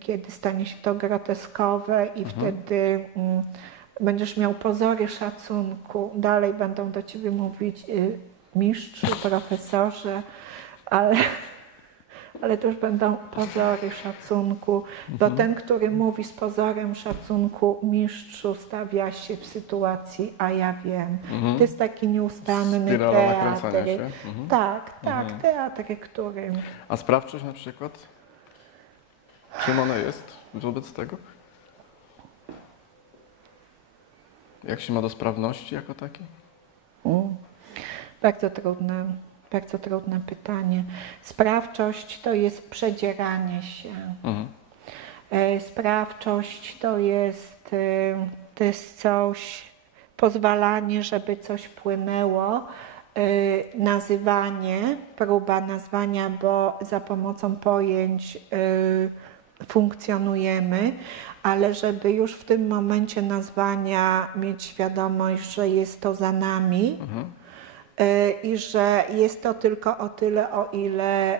kiedy stanie się to groteskowe i wtedy będziesz miał pozory szacunku. Dalej będą do ciebie mówić mistrzu, profesorze, ale to już będą pozory szacunku, bo ten, który mówi z pozorem szacunku mistrzu, stawia się w sytuacji, a ja wiem. To jest taki nieustanny Spirala teatr. nakręcania się. Tak, teatr, który... A sprawczość na przykład? Czym ona jest wobec tego? Jak się ma do sprawności jako takiej? Bardzo trudne pytanie. Sprawczość to jest przedzieranie się. Sprawczość to jest coś, pozwalanie, żeby coś płynęło, nazywanie, próba nazwania, bo za pomocą pojęć funkcjonujemy, ale żeby już w tym momencie nazwania mieć świadomość, że jest to za nami i że jest to tylko o tyle, o ile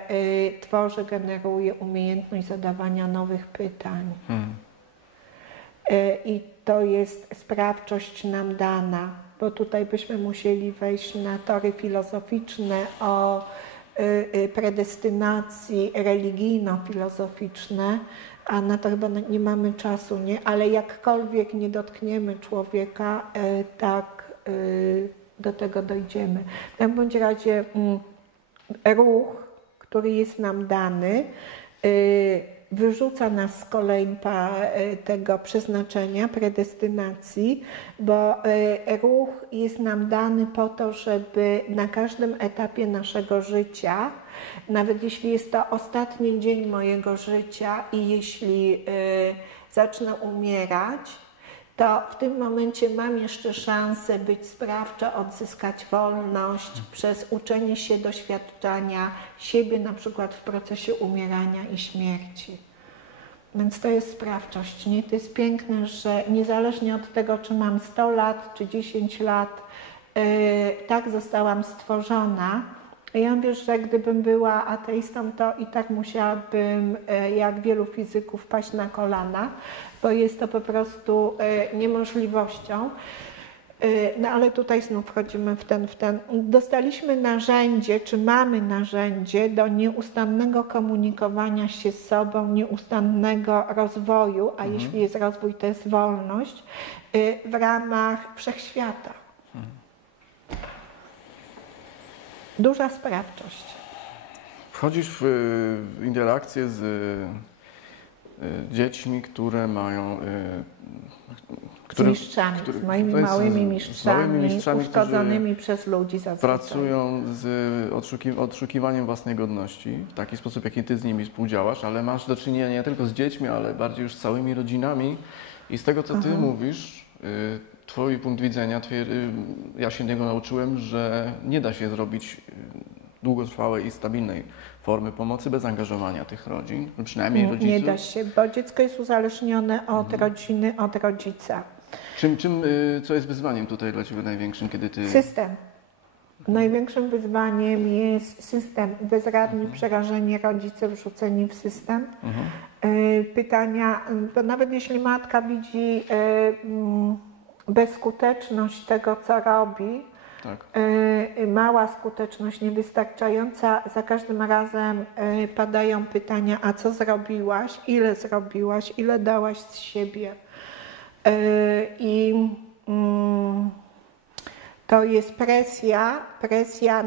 tworzy, generuje umiejętność zadawania nowych pytań. I to jest sprawczość nam dana, bo tutaj byśmy musieli wejść na tory filozoficzne o predestynacji religijno-filozoficzne, a na to chyba nie mamy czasu, nie? Ale jakkolwiek nie dotkniemy człowieka, tak do tego dojdziemy. W każdym bądź razie ruch, który jest nam dany, wyrzuca nas z kolei tego przeznaczenia, predestynacji, bo ruch jest nam dany po to, żeby na każdym etapie naszego życia, nawet jeśli jest to ostatni dzień mojego życia i jeśli zacznę umierać, to w tym momencie mam jeszcze szansę być sprawczo, odzyskać wolność przez uczenie się doświadczania siebie, na przykład w procesie umierania i śmierci. Więc to jest sprawczość. Nie? To jest piękne, że niezależnie od tego, czy mam 100 lat, czy 10 lat, tak zostałam stworzona. Ja mówię, że gdybym była ateistą, to i tak musiałabym, jak wielu fizyków, paść na kolana, bo jest to po prostu niemożliwością. No ale tutaj znów wchodzimy w ten. Dostaliśmy narzędzie, czy mamy narzędzie do nieustannego komunikowania się z sobą, nieustannego rozwoju, a jeśli jest rozwój, to jest wolność, w ramach wszechświata. Duża sprawczość. Wchodzisz w interakcję z dziećmi, które mają... Z mistrzami, z moimi małymi mistrzami, uszkodzonymi przez ludzi zazwyczaj. Pracują z odszukiwaniem własnej godności, w taki sposób, jaki ty z nimi współdziałasz, ale masz do czynienia nie tylko z dziećmi, ale bardziej już z całymi rodzinami. I z tego, co ty mówisz, twój punkt widzenia, ja się niego nauczyłem, że nie da się zrobić długotrwałej i stabilnej formy pomocy bez angażowania tych rodzin, przynajmniej rodziców. Nie da się, bo dziecko jest uzależnione od rodziny, od rodzica. Co jest wyzwaniem tutaj dla ciebie największym, kiedy ty... System. Największym wyzwaniem jest system. Bezradni, przerażeni rodzice wrzuceni w system. Pytania, bo nawet jeśli matka widzi bezskuteczność tego, co robi, tak. Mała skuteczność, niewystarczająca, za każdym razem padają pytania, a co zrobiłaś, ile dałaś z siebie. I to jest presja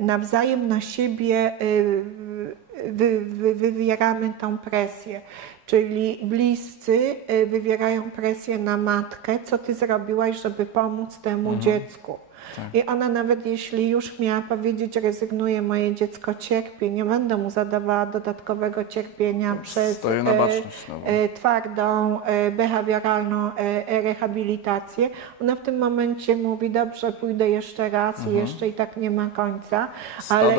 nawzajem na siebie wywieramy tą presję. Czyli bliscy wywierają presję na matkę, co ty zrobiłaś, żeby pomóc temu dziecku. Tak. I ona nawet jeśli już miała powiedzieć, rezygnuję, moje dziecko cierpi, nie będę mu zadawała dodatkowego cierpienia przez twardą, behawioralną rehabilitację. Ona w tym momencie mówi, dobrze, pójdę jeszcze raz i jeszcze i tak nie ma końca. Ale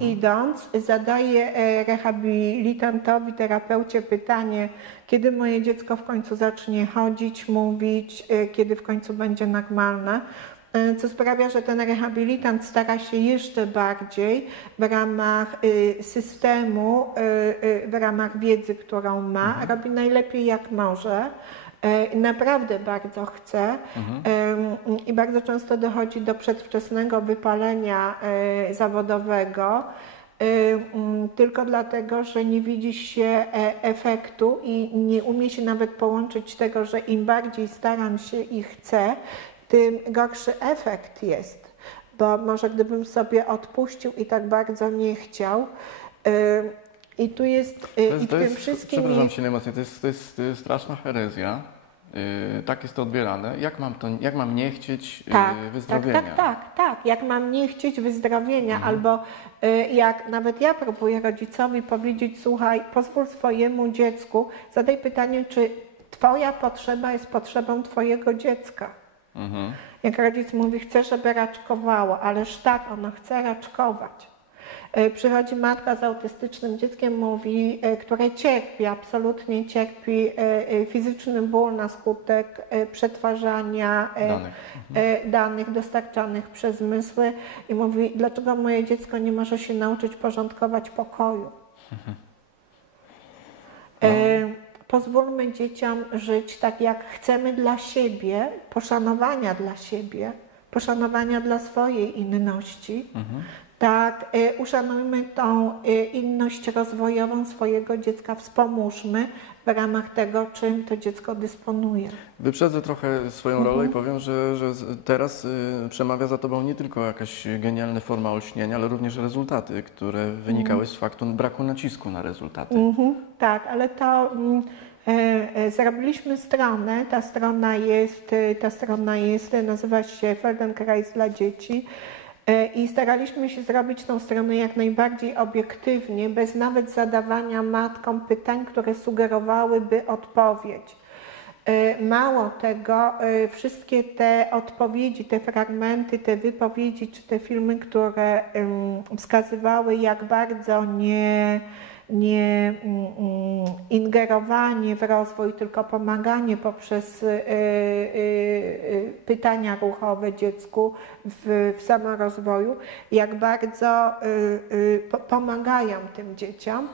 idąc, zadaje rehabilitantowi, terapeucie pytanie, kiedy moje dziecko w końcu zacznie chodzić, mówić, kiedy w końcu będzie normalne. Co sprawia, że ten rehabilitant stara się jeszcze bardziej w ramach systemu, w ramach wiedzy, którą ma, robi najlepiej jak może. Naprawdę bardzo chce i bardzo często dochodzi do przedwczesnego wypalenia zawodowego, tylko dlatego, że nie widzi się efektu i nie umie się nawet połączyć tego, że im bardziej staram się i chcę, tym gorszy efekt jest, bo może gdybym sobie odpuścił i tak bardzo nie chciał. I tu jest, przepraszam cię najmocniej, to jest straszna herezja. Tak jest to odbierane. Jak mam nie chcieć wyzdrowienia? Tak. Jak mam nie chcieć wyzdrowienia, albo jak nawet ja próbuję rodzicowi powiedzieć, słuchaj, pozwól swojemu dziecku, zadaj pytanie, czy twoja potrzeba jest potrzebą twojego dziecka. Jak rodzic mówi, chce, żeby raczkowało, ależ tak, ono chce raczkować. Przychodzi matka z autystycznym dzieckiem, mówi, które cierpi, absolutnie cierpi fizyczny ból na skutek przetwarzania danych dostarczanych przez zmysły i mówi, dlaczego moje dziecko nie może się nauczyć porządkować pokoju. Pozwólmy dzieciom żyć tak, jak chcemy dla siebie, poszanowania dla swojej inności. Tak, uszanujmy tą inność rozwojową swojego dziecka, wspomóżmy w ramach tego, czym to dziecko dysponuje. Wyprzedzę trochę swoją rolę i powiem, że teraz przemawia za tobą nie tylko jakaś genialna forma olśnienia, ale również rezultaty, które wynikały z faktu braku nacisku na rezultaty. Tak, ale to zrobiliśmy stronę, ta strona nazywa się Feldenkrais dla dzieci. I staraliśmy się zrobić tą stronę jak najbardziej obiektywnie, bez nawet zadawania matkom pytań, które sugerowałyby odpowiedź. Mało tego, wszystkie te odpowiedzi, te fragmenty, te wypowiedzi czy te filmy, które wskazywały, jak bardzo nie ingerowanie w rozwój, tylko pomaganie poprzez pytania ruchowe dziecku w samorozwoju, jak bardzo pomagają tym dzieciom,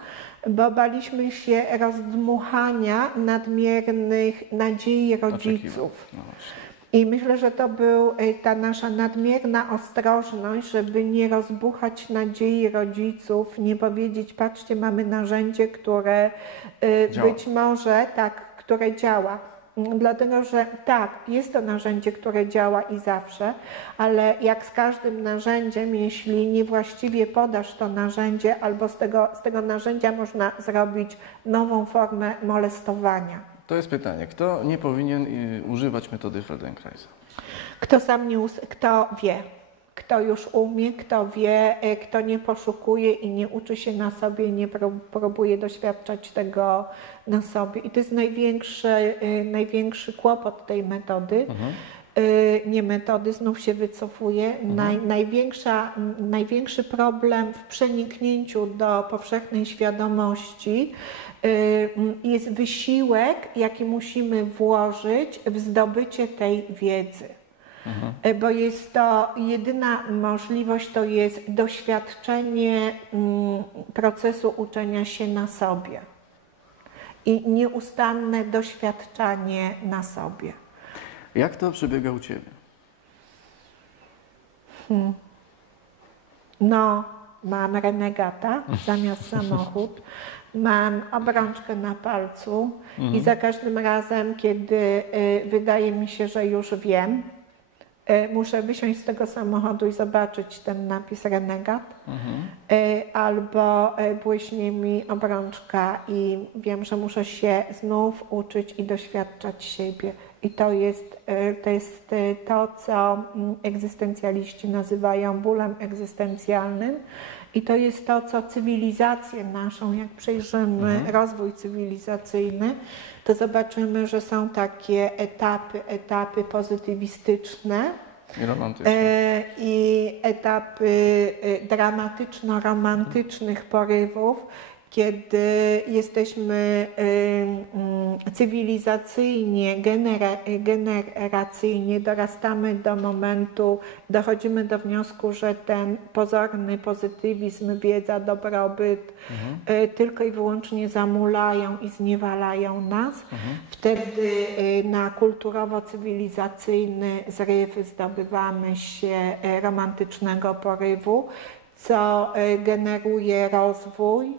bo baliśmy się rozdmuchania nadmiernych nadziei rodziców. I myślę, że to był ta nasza nadmierna ostrożność, żeby nie rozbuchać nadziei rodziców, nie powiedzieć, patrzcie, mamy narzędzie, które działa. Być może, które działa. Dlatego, że tak, jest to narzędzie, które działa i zawsze, ale jak z każdym narzędziem, jeśli niewłaściwie podasz to narzędzie, albo z tego narzędzia można zrobić nową formę molestowania. To jest pytanie, kto nie powinien używać metody Feldenkraisa? Kto sam nie, kto wie, kto już umie, kto wie, kto nie poszukuje i nie uczy się na sobie, nie próbuje doświadczać tego na sobie. I to jest największy kłopot tej metody. Nie metody, znów się wycofuję. Największy problem w przeniknięciu do powszechnej świadomości jest wysiłek, jaki musimy włożyć w zdobycie tej wiedzy. Bo jest to jedyna możliwość, to jest doświadczenie procesu uczenia się na sobie i nieustanne doświadczanie na sobie. Jak to przebiega u Ciebie? No, mam renegata zamiast samochód, mam obrączkę na palcu i za każdym razem, kiedy wydaje mi się, że już wiem, muszę wysiąść z tego samochodu i zobaczyć ten napis renegat, albo błyśnie mi obrączka i wiem, że muszę się znów uczyć i doświadczać siebie. I to jest to, co egzystencjaliści nazywają bólem egzystencjalnym. I to jest to, co cywilizację naszą, jak przejrzymy rozwój cywilizacyjny, to zobaczymy, że są takie etapy pozytywistyczne i etapy dramatyczno-romantycznych porywów, kiedy jesteśmy cywilizacyjnie, generacyjnie dorastamy do momentu, dochodzimy do wniosku, że ten pozorny pozytywizm, wiedza, dobrobyt tylko i wyłącznie zamulają i zniewalają nas. Wtedy na kulturowo-cywilizacyjny zryw zdobywamy się romantycznego porywu, co generuje rozwój.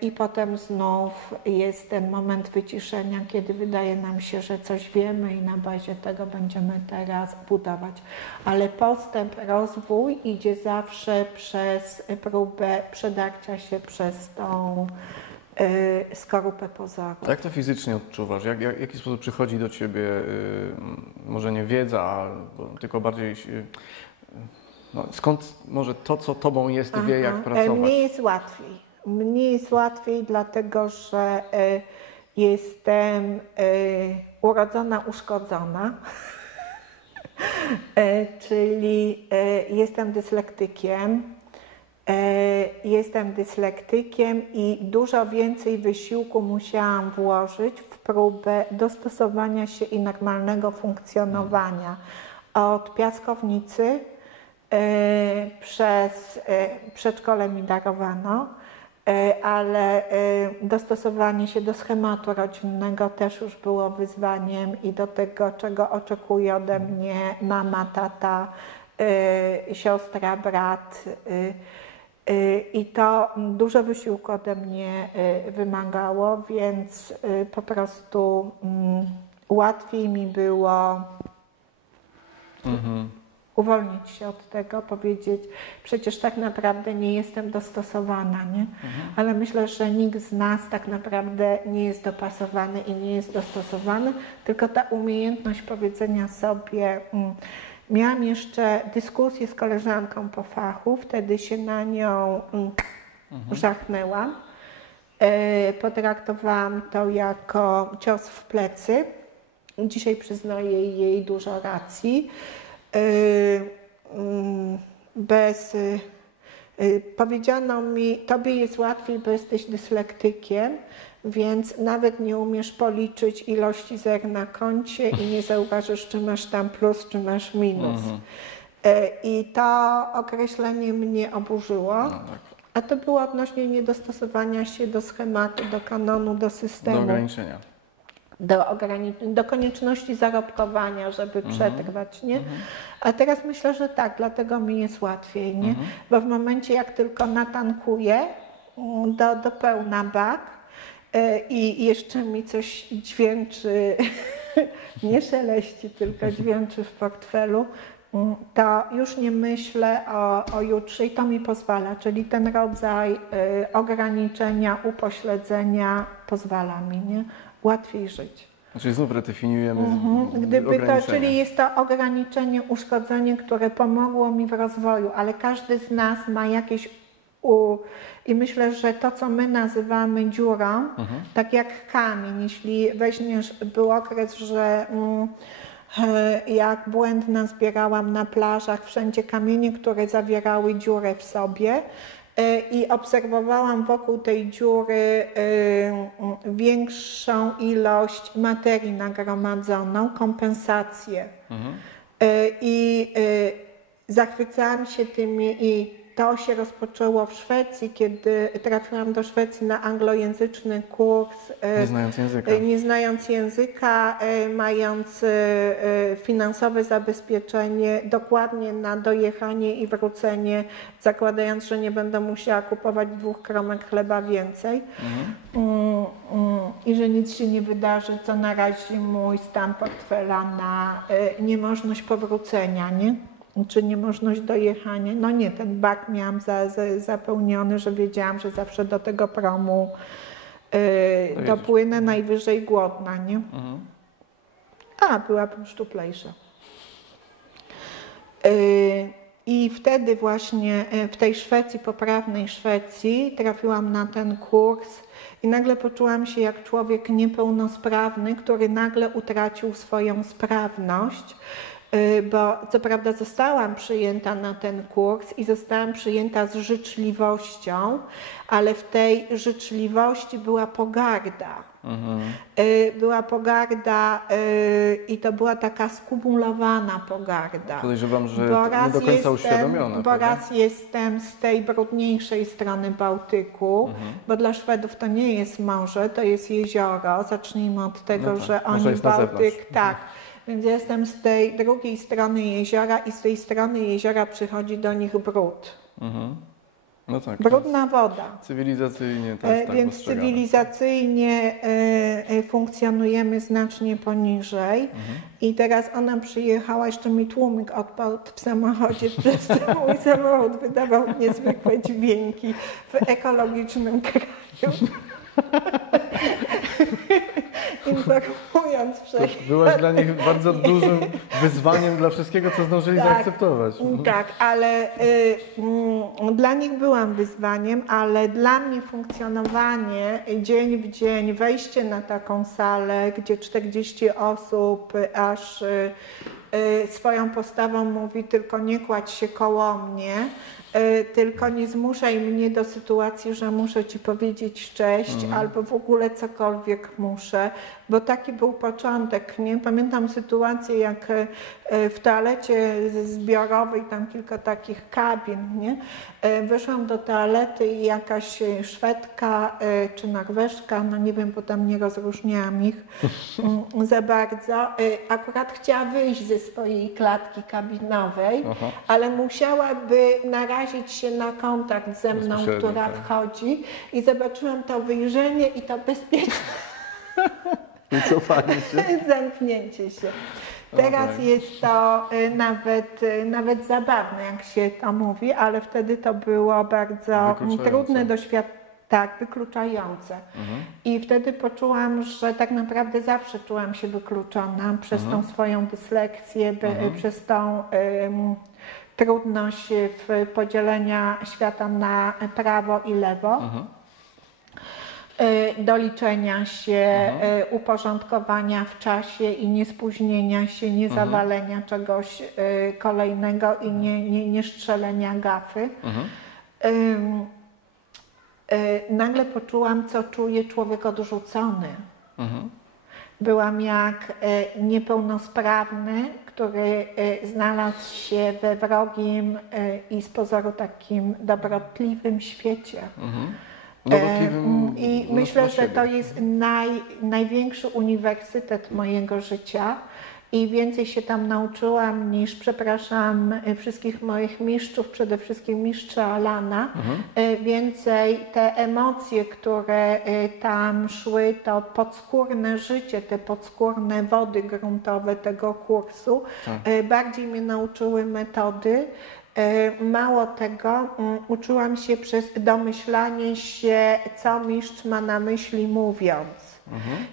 I potem znów jest ten moment wyciszenia, kiedy wydaje nam się, że coś wiemy i na bazie tego będziemy teraz budować. Ale postęp, rozwój idzie zawsze przez próbę przedarcia się przez tą skorupę pozoru. Jak to fizycznie odczuwasz? W jaki sposób przychodzi do Ciebie, może nie wiedza, tylko bardziej... No, skąd może to, co Tobą jest, wie, jak pracować? Mnie jest łatwiej, dlatego że jestem urodzona uszkodzona, czyli jestem dyslektykiem i dużo więcej wysiłku musiałam włożyć w próbę dostosowania się i normalnego funkcjonowania. Od piaskownicy przez przedszkole mi darowano, ale dostosowanie się do schematu rodzinnego też już było wyzwaniem i do tego, czego oczekuje ode mnie mama, tata, siostra, brat. I to dużo wysiłku ode mnie wymagało, więc po prostu łatwiej mi było uwolnić się od tego, powiedzieć, przecież tak naprawdę nie jestem dostosowana, nie? Ale myślę, że nikt z nas tak naprawdę nie jest dopasowany i nie jest dostosowany, tylko ta umiejętność powiedzenia sobie, miałam jeszcze dyskusję z koleżanką po fachu, wtedy się na nią żachnęłam, potraktowałam to jako cios w plecy, dzisiaj przyznaję jej dużo racji. Powiedziano mi, tobie jest łatwiej, bo jesteś dyslektykiem, więc nawet nie umiesz policzyć ilości zer na koncie i nie zauważysz, czy masz tam plus, czy masz minus. I to określenie mnie oburzyło, a to było odnośnie niedostosowania się do schematu, do kanonu, do systemu. Do ograniczenia. Do konieczności zarobkowania, żeby przetrwać, nie? A teraz myślę, że tak, dlatego mi jest łatwiej, nie? Bo w momencie, jak tylko natankuję do pełna bak I jeszcze mi coś dźwięczy, nie szeleści, tylko dźwięczy w portfelu, to już nie myślę o jutrze i to mi pozwala, czyli ten rodzaj ograniczenia, upośledzenia pozwala mi, nie? Łatwiej żyć. Czyli znów redefiniujemy Czyli jest to ograniczenie, uszkodzenie, które pomogło mi w rozwoju, ale każdy z nas ma jakieś i myślę, że to, co my nazywamy dziurą, tak jak kamień, jeśli weźmiesz, był okres, że jak błędna zbierałam na plażach wszędzie kamienie, które zawierały dziurę w sobie i obserwowałam wokół tej dziury większą ilość materii nagromadzoną, kompensację. I zachwycałam się tymi i to się rozpoczęło w Szwecji, kiedy trafiłam do Szwecji na anglojęzyczny kurs. Nie znając języka, mając finansowe zabezpieczenie dokładnie na dojechanie i wrócenie, zakładając, że nie będę musiała kupować 2 kromek chleba więcej i że nic się nie wydarzy, co narazi mój stan portfela na niemożność powrócenia, nie? Czy niemożność dojechania. No nie, ten bak miałam zapełniony, że wiedziałam, że zawsze do tego promu dopłynę, najwyżej głodna, nie? A, byłabym szczuplejsza. I wtedy właśnie w tej Szwecji, poprawnej Szwecji, trafiłam na ten kurs i nagle poczułam się jak człowiek niepełnosprawny, który nagle utracił swoją sprawność. Bo co prawda zostałam przyjęta na ten kurs i zostałam przyjęta z życzliwością, ale w tej życzliwości była pogarda. Była pogarda i to była taka skumulowana pogarda. Podejrzewam, że nie do końca uświadomiona. Bo raz jestem z tej brudniejszej strony Bałtyku, bo dla Szwedów to nie jest morze, to jest jezioro. Zacznijmy od tego, że oni Bałtyk, tak. Więc ja jestem z tej drugiej strony jeziora i z tej strony jeziora przychodzi do nich brud. No tak, brudna woda. Cywilizacyjnie to jest tak więc postrzegane. Cywilizacyjnie funkcjonujemy znacznie poniżej. I teraz ona przyjechała, jeszcze mi tłumik odpadł w samochodzie, przez to mój samochód wydawał niezwykłe dźwięki w ekologicznym kraju. Informując wszechświat. Byłaś dla nich bardzo dużym wyzwaniem dla wszystkiego, co zdążyli zaakceptować. Tak, ale dla nich byłam wyzwaniem, ale dla mnie funkcjonowanie dzień w dzień, wejście na taką salę, gdzie 40 osób aż swoją postawą mówi tylko nie kładź się koło mnie, tylko nie zmuszaj mnie do sytuacji, że muszę ci powiedzieć cześć albo w ogóle cokolwiek muszę, bo taki był początek, nie? Pamiętam sytuację, jak w toalecie zbiorowej, tam kilka takich kabin, nie? Wyszłam do toalety i jakaś Szwedka czy Norweżka, no nie wiem, bo tam nie rozróżniałam ich za bardzo, akurat chciała wyjść ze swojej klatki kabinowej, ale musiałaby narazić się na kontakt ze mną, która wchodzi i zobaczyłam to wyjrzenie i to bezpieczne I cofanie się. zamknięcie się. Teraz jest to nawet zabawne, jak się to mówi, ale wtedy to było bardzo trudne doświadczenie. Tak, wykluczające. I wtedy poczułam, że tak naprawdę zawsze czułam się wykluczona przez tą swoją dyslekcję, przez tą trudność w podzielenia świata na prawo i lewo. Do liczenia się, uporządkowania w czasie i niespóźnienia się, nie zawalenia czegoś kolejnego i nie strzelenia gafy. Nagle poczułam, co czuje człowiek odrzucony. Byłam jak niepełnosprawny, który znalazł się we wrogim i z pozoru takim dobrotliwym świecie. I myślę, że to jest największy uniwersytet mojego życia i więcej się tam nauczyłam niż, przepraszam, wszystkich moich mistrzów, przede wszystkim mistrza Alana. Więcej te emocje, które tam szły, to podskórne życie, te podskórne wody gruntowe tego kursu, bardziej mnie nauczyły metody. Mało tego, uczyłam się przez domyślanie się, co mistrz ma na myśli mówiąc.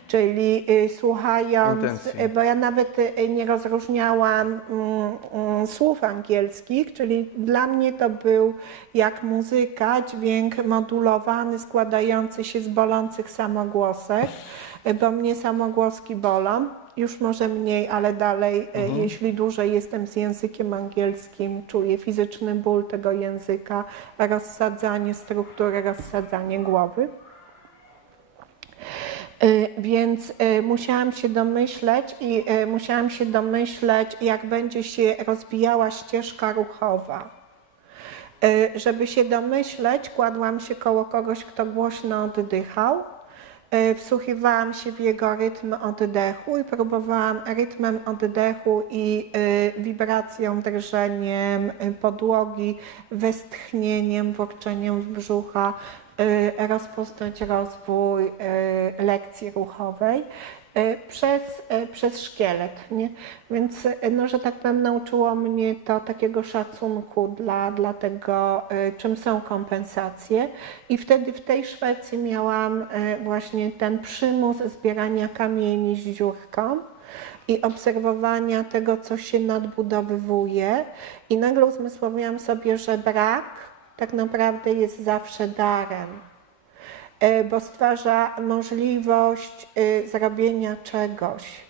Czyli słuchając, intencji. bo ja nawet nie rozróżniałam słów angielskich, czyli dla mnie to był jak muzyka, dźwięk modulowany, składający się z bolących samogłosek, bo mnie samogłoski bolą. Już może mniej, ale dalej, jeśli dłużej jestem z językiem angielskim, czuję fizyczny ból tego języka, rozsadzanie struktury, rozsadzanie głowy. Więc musiałam się domyśleć, jak będzie się rozwijała ścieżka ruchowa. Żeby się domyśleć, kładłam się koło kogoś, kto głośno oddychał. Wsłuchiwałam się w jego rytm oddechu i próbowałam rytmem oddechu i wibracją, drżeniem podłogi, westchnieniem, burczeniem brzucha rozpoznać rozwój lekcji ruchowej przez szkielet. Nie? Więc, no, że tak powiem, nauczyło mnie to takiego szacunku dla tego, czym są kompensacje. I wtedy w tej Szwecji miałam właśnie ten przymus zbierania kamieni z dziurką i obserwowania tego, co się nadbudowywuje. I nagle uzmysłowiłam sobie, że brak tak naprawdę jest zawsze darem, bo stwarza możliwość zrobienia czegoś.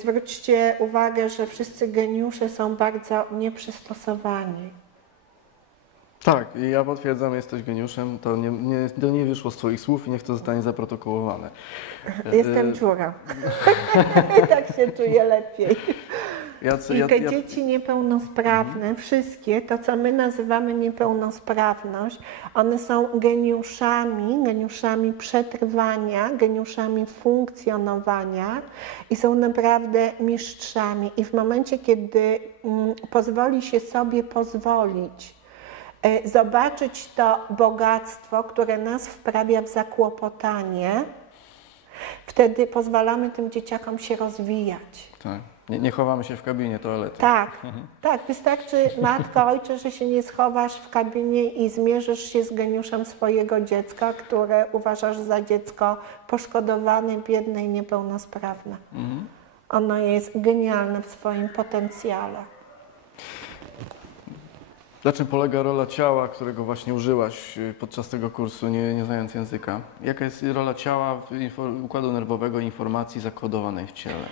Zwróćcie uwagę, że wszyscy geniusze są bardzo nieprzystosowani. Tak, i ja potwierdzam, jesteś geniuszem, to nie wyszło z Twoich słów i niech to zostanie zaprotokołowane. Jestem dziura. Tak się czuję lepiej. I te dzieci niepełnosprawne, wszystkie, to co my nazywamy niepełnosprawność, one są geniuszami przetrwania, geniuszami funkcjonowania i są naprawdę mistrzami. I w momencie, kiedy pozwoli się sobie pozwolić, zobaczyć to bogactwo, które nas wprawia w zakłopotanie, wtedy pozwalamy tym dzieciakom się rozwijać. Tak. Nie chowamy się w kabinie toalety. Tak, tak. Wystarczy, matko, ojcze, że się nie schowasz w kabinie i zmierzysz się z geniuszem swojego dziecka, które uważasz za dziecko poszkodowane, biedne i niepełnosprawne. Ono jest genialne w swoim potencjale. Na czym polega rola ciała, którego właśnie użyłaś podczas tego kursu, nie znając języka? Jaka jest rola ciała, układu nerwowego, informacji zakodowanej w ciele?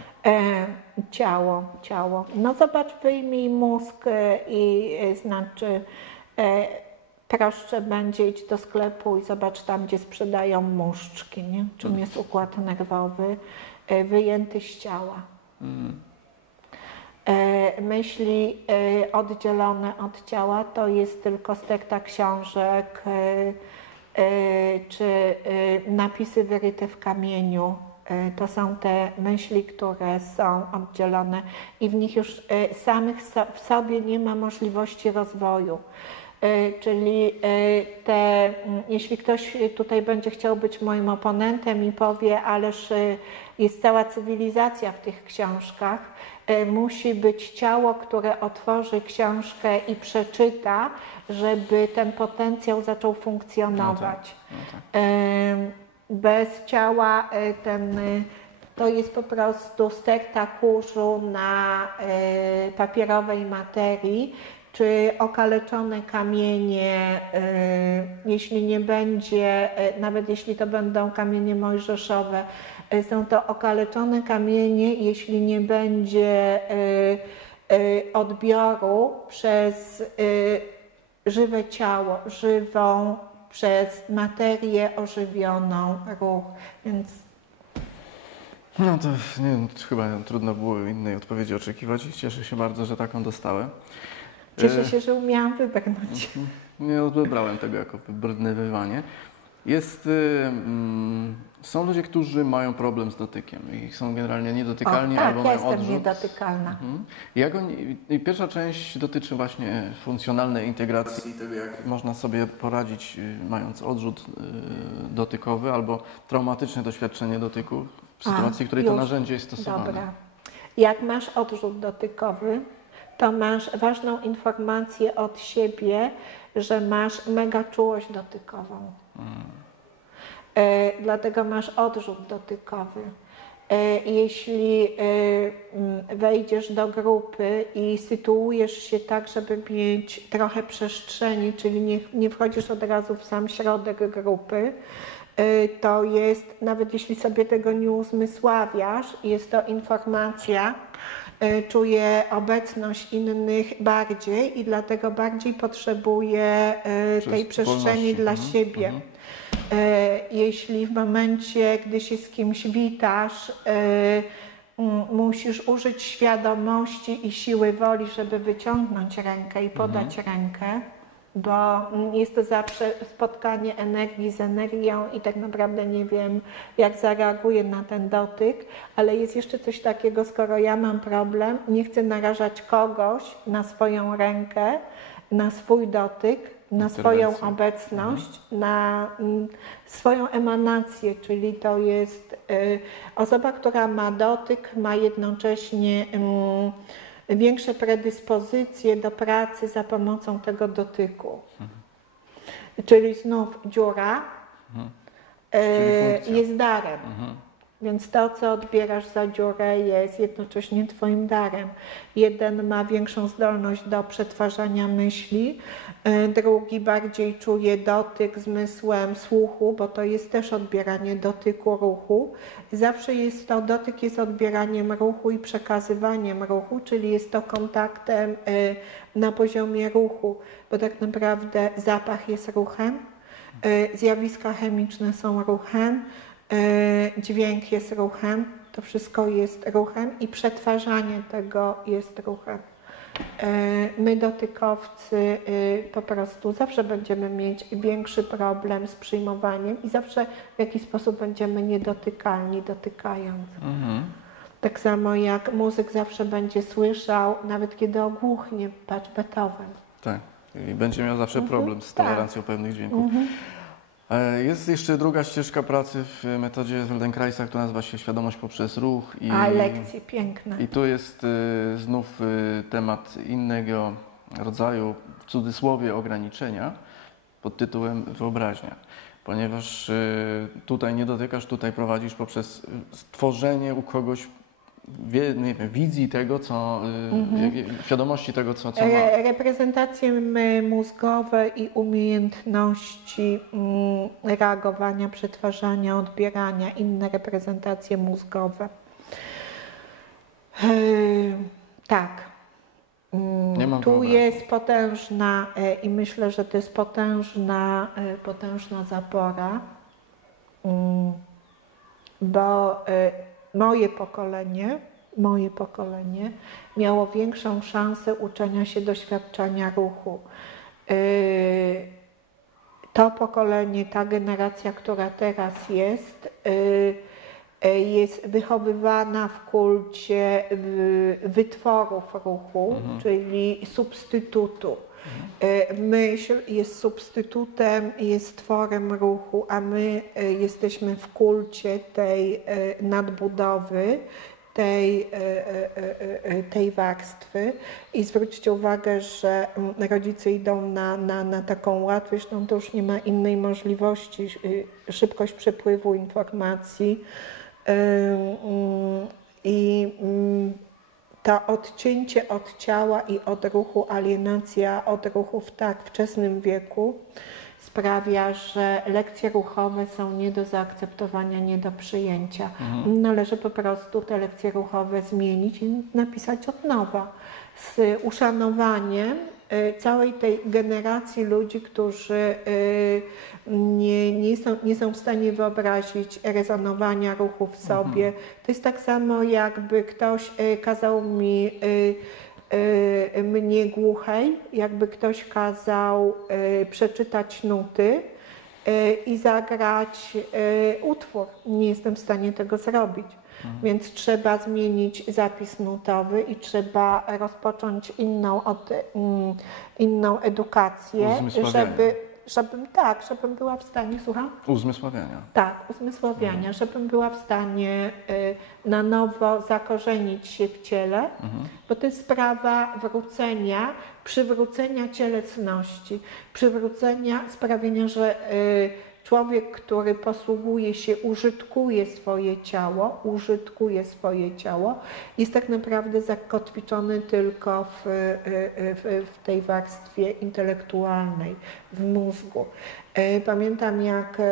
Ciało. No zobacz, wyjmij mózg i znaczy proszcze będzie, idź do sklepu i zobacz tam, gdzie sprzedają muszczki, nie? Czym jest układ nerwowy wyjęty z ciała. Myśli oddzielone od ciała to jest tylko sterta książek czy napisy wyryte w kamieniu. To są te myśli, które są oddzielone i w nich już samych w sobie nie ma możliwości rozwoju. Czyli jeśli ktoś tutaj będzie chciał być moim oponentem i powie, ależ jest cała cywilizacja w tych książkach, musi być ciało, które otworzy książkę i przeczyta, żeby ten potencjał zaczął funkcjonować. No tak. Bez ciała to jest po prostu sterta kurzu na papierowej materii, czy okaleczone kamienie, jeśli nie będzie, nawet jeśli to będą kamienie mojżeszowe, są to okaleczone kamienie, jeśli nie będzie odbioru przez żywe ciało, przez materię ożywioną, ruch. Więc No to nie wiem, chyba trudno było innej odpowiedzi oczekiwać i cieszę się bardzo, że taką dostałem. Cieszę się, że umiałam wybrnąć. Nie odebrałem tego jako wybrnywywanie. Są ludzie, którzy mają problem z dotykiem i są generalnie niedotykalni tak, albo ja mają jestem odrzut. niedotykalna. I pierwsza część dotyczy właśnie funkcjonalnej integracji, tego jak można sobie poradzić mając odrzut dotykowy albo traumatyczne doświadczenie dotyku w sytuacji, w której to już. narzędzie jest stosowane. Dobra. Jak masz odrzut dotykowy, to masz ważną informację od siebie, że masz mega czułość dotykową. Dlatego masz odrzut dotykowy. Jeśli wejdziesz do grupy i sytuujesz się tak, żeby mieć trochę przestrzeni, czyli nie wchodzisz od razu w sam środek grupy, to jest, nawet jeśli sobie tego nie uzmysławiasz, jest to informacja, czuję obecność innych bardziej i dlatego bardziej potrzebuję tej przestrzeni dla siebie. Jeśli w momencie, gdy się z kimś witasz, musisz użyć świadomości i siły woli, żeby wyciągnąć rękę i podać rękę, bo jest to zawsze spotkanie energii z energią i tak naprawdę nie wiem, jak zareaguję na ten dotyk, ale jest jeszcze coś takiego, skoro ja mam problem, nie chcę narażać kogoś na swoją rękę, na swój dotyk, na swoją obecność, na swoją emanację, czyli to jest osoba, która ma dotyk, ma jednocześnie większe predyspozycje do pracy za pomocą tego dotyku. Czyli znów dziura jest darem. Więc to, co odbierasz za dziurę, jest jednocześnie twoim darem. Jeden ma większą zdolność do przetwarzania myśli, drugi bardziej czuje dotyk zmysłem słuchu, bo to jest też odbieranie dotyku ruchu. Zawsze jest to, dotyk jest odbieraniem ruchu i przekazywaniem ruchu, czyli jest to kontaktem na poziomie ruchu, bo tak naprawdę zapach jest ruchem, zjawiska chemiczne są ruchem, dźwięk jest ruchem, to wszystko jest ruchem i przetwarzanie tego jest ruchem. My dotykowcy po prostu zawsze będziemy mieć większy problem z przyjmowaniem i zawsze w jakiś sposób będziemy niedotykalni, dotykając. Tak samo jak muzyk zawsze będzie słyszał, nawet kiedy ogłuchnie, patrz Beethoven. Tak, i będzie miał zawsze problem z tolerancją pewnych dźwięków. Jest jeszcze druga ścieżka pracy w metodzie Feldenkraisa, która nazywa się świadomość poprzez ruch. Lekcje piękne. I tu jest znów temat innego rodzaju, w cudzysłowie, ograniczenia pod tytułem wyobraźnia. Ponieważ tutaj nie dotykasz, tutaj prowadzisz poprzez stworzenie u kogoś nie wiem, wizji tego, co, świadomości tego, co ma. Reprezentacje mózgowe i umiejętności reagowania, przetwarzania, odbierania, inne reprezentacje mózgowe. Tak. Tu jest potężna i myślę, że to jest potężna zapora, bo moje pokolenie miało większą szansę uczenia się doświadczania ruchu. To pokolenie, ta generacja, która teraz jest wychowywana w kulcie wytworów ruchu, czyli substytutu. Myśl jest substytutem, jest tworem ruchu, a my jesteśmy w kulcie tej nadbudowy, tej warstwy. I zwróćcie uwagę, że rodzice idą na taką łatwość, no to już nie ma innej możliwości, szybkość przepływu informacji i to odcięcie od ciała i od ruchu, alienacja od ruchu w tak wczesnym wieku sprawia, że lekcje ruchowe są nie do zaakceptowania, nie do przyjęcia. Należy po prostu te lekcje ruchowe zmienić i napisać od nowa z uszanowaniem całej tej generacji ludzi, którzy nie są w stanie wyobrazić rezonowania ruchu w sobie. To jest tak samo, jakby ktoś kazał mnie głuchej, jakby ktoś kazał przeczytać nuty i zagrać utwór. Nie jestem w stanie tego zrobić. Więc trzeba zmienić zapis nutowy i trzeba rozpocząć inną edukację, Uzmysławiania. żebym była w stanie, słucham? Uzmysławiania. Tak, uzmysławiania, żebym była w stanie na nowo zakorzenić się w ciele, bo to jest sprawa wrócenia, przywrócenia cielesności, przywrócenia, sprawienia, że człowiek, który posługuje się, użytkuje swoje ciało, jest tak naprawdę zakotwiczony tylko w tej warstwie intelektualnej, w mózgu. Pamiętam, jak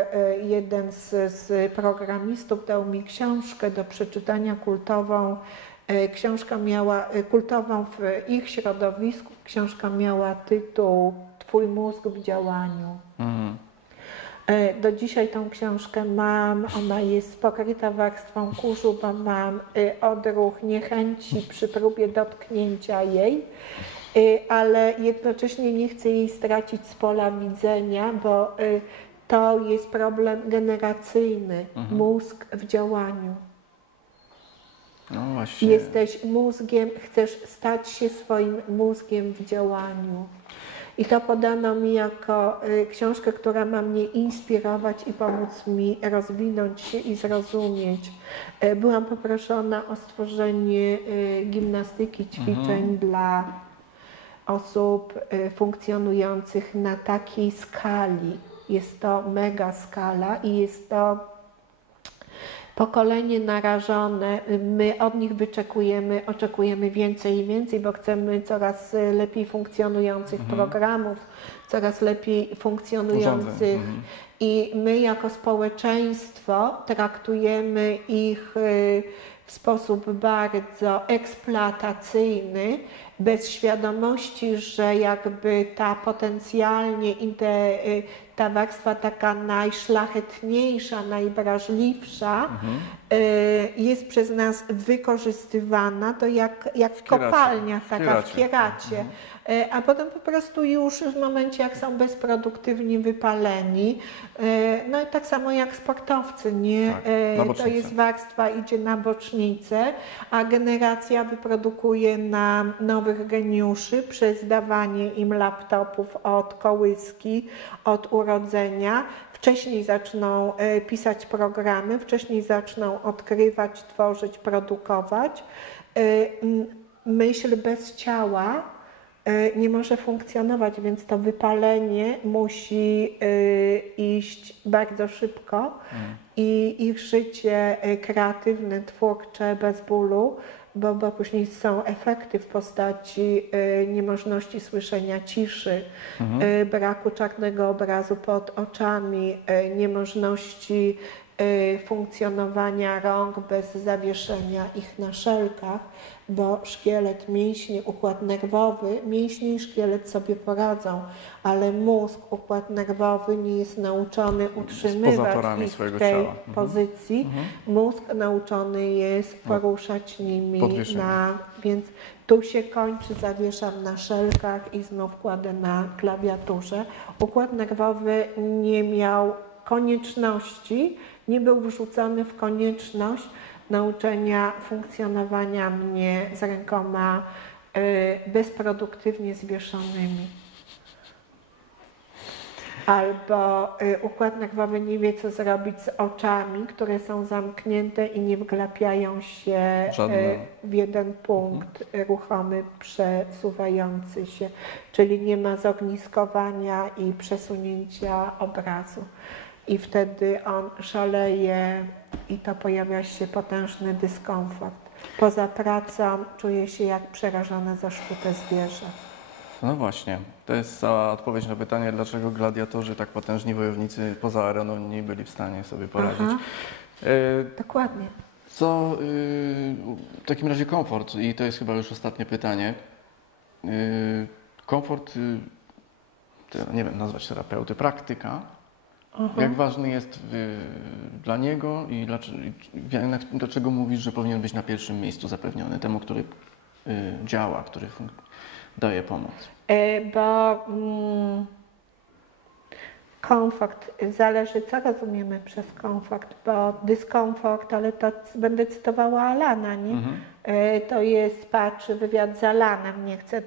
jeden z programistów dał mi książkę do przeczytania kultową. Książka miała, kultową w ich środowisku, książka miała tytuł Twój mózg w działaniu. Do dzisiaj tą książkę mam, ona jest pokryta warstwą kurzu, bo mam odruch niechęci przy próbie dotknięcia jej, ale jednocześnie nie chcę jej stracić z pola widzenia, bo to jest problem generacyjny, mózg w działaniu. No właśnie. Jesteś mózgiem, chcesz stać się swoim mózgiem w działaniu. I to podano mi jako książkę, która ma mnie inspirować i pomóc mi rozwinąć się i zrozumieć. Byłam poproszona o stworzenie gimnastyki, ćwiczeń dla osób funkcjonujących na takiej skali. Jest to mega skala i jest to pokolenie narażone, my od nich oczekujemy więcej i więcej, bo chcemy coraz lepiej funkcjonujących programów, coraz lepiej funkcjonujących i my jako społeczeństwo traktujemy ich w sposób bardzo eksploatacyjny, bez świadomości, że jakby ta potencjalnie ta warstwa taka najszlachetniejsza, najwrażliwsza jest przez nas wykorzystywana, to jak w kopalniach, taka w kieracie. A potem po prostu już w momencie, jak są bezproduktywnie wypaleni, no i tak samo jak sportowcy, nie? Tak, to jest warstwa, idzie na bocznicę, a generacja wyprodukuje nam nowych geniuszy przez dawanie im laptopów od kołyski, od urodzenia. Wcześniej zaczną pisać programy, wcześniej zaczną odkrywać, tworzyć, produkować. Myśl bez ciała nie może funkcjonować, więc to wypalenie musi iść bardzo szybko i ich życie kreatywne, twórcze, bez bólu, bo później są efekty w postaci niemożności słyszenia ciszy, braku czarnego obrazu pod oczami, niemożności funkcjonowania rąk bez zawieszenia ich na szelkach, bo szkielet, mięśnie, układ nerwowy, mięśnie i szkielet sobie poradzą, ale mózg, układ nerwowy nie jest nauczony utrzymywać ich w tej pozycji. Mózg nauczony jest poruszać nimi więc tu się kończy, zawieszam na szelkach i znów kładę na klawiaturze. Układ nerwowy nie miał konieczności, nie był wrzucony w konieczność nauczenia funkcjonowania mnie z rękoma bezproduktywnie zwieszonymi. Albo układ nerwowy nie wie, co zrobić z oczami, które są zamknięte i nie wglapiają się w jeden punkt ruchomy, przesuwający się, czyli nie ma zogniskowania i przesunięcia obrazu. I wtedy on szaleje i to pojawia się potężny dyskomfort. Poza pracą czuje się jak przerażone, zaszczute zwierzę. No właśnie, to jest cała odpowiedź na pytanie, dlaczego gladiatorzy, tak potężni wojownicy poza areną nie byli w stanie sobie poradzić. Dokładnie. Co w takim razie komfort, i to jest chyba już ostatnie pytanie. Komfort, nie wiem, nazwać terapeuty, praktyka. Jak ważny jest dla niego i dlaczego mówisz, że powinien być na pierwszym miejscu zapewniony temu, który działa, który daje pomoc? Bo komfort, zależy co rozumiemy przez komfort, bo dyskomfort, ale to będę cytowała Alana, nie? To jest, patrz, wywiad z Alanem, nie chcę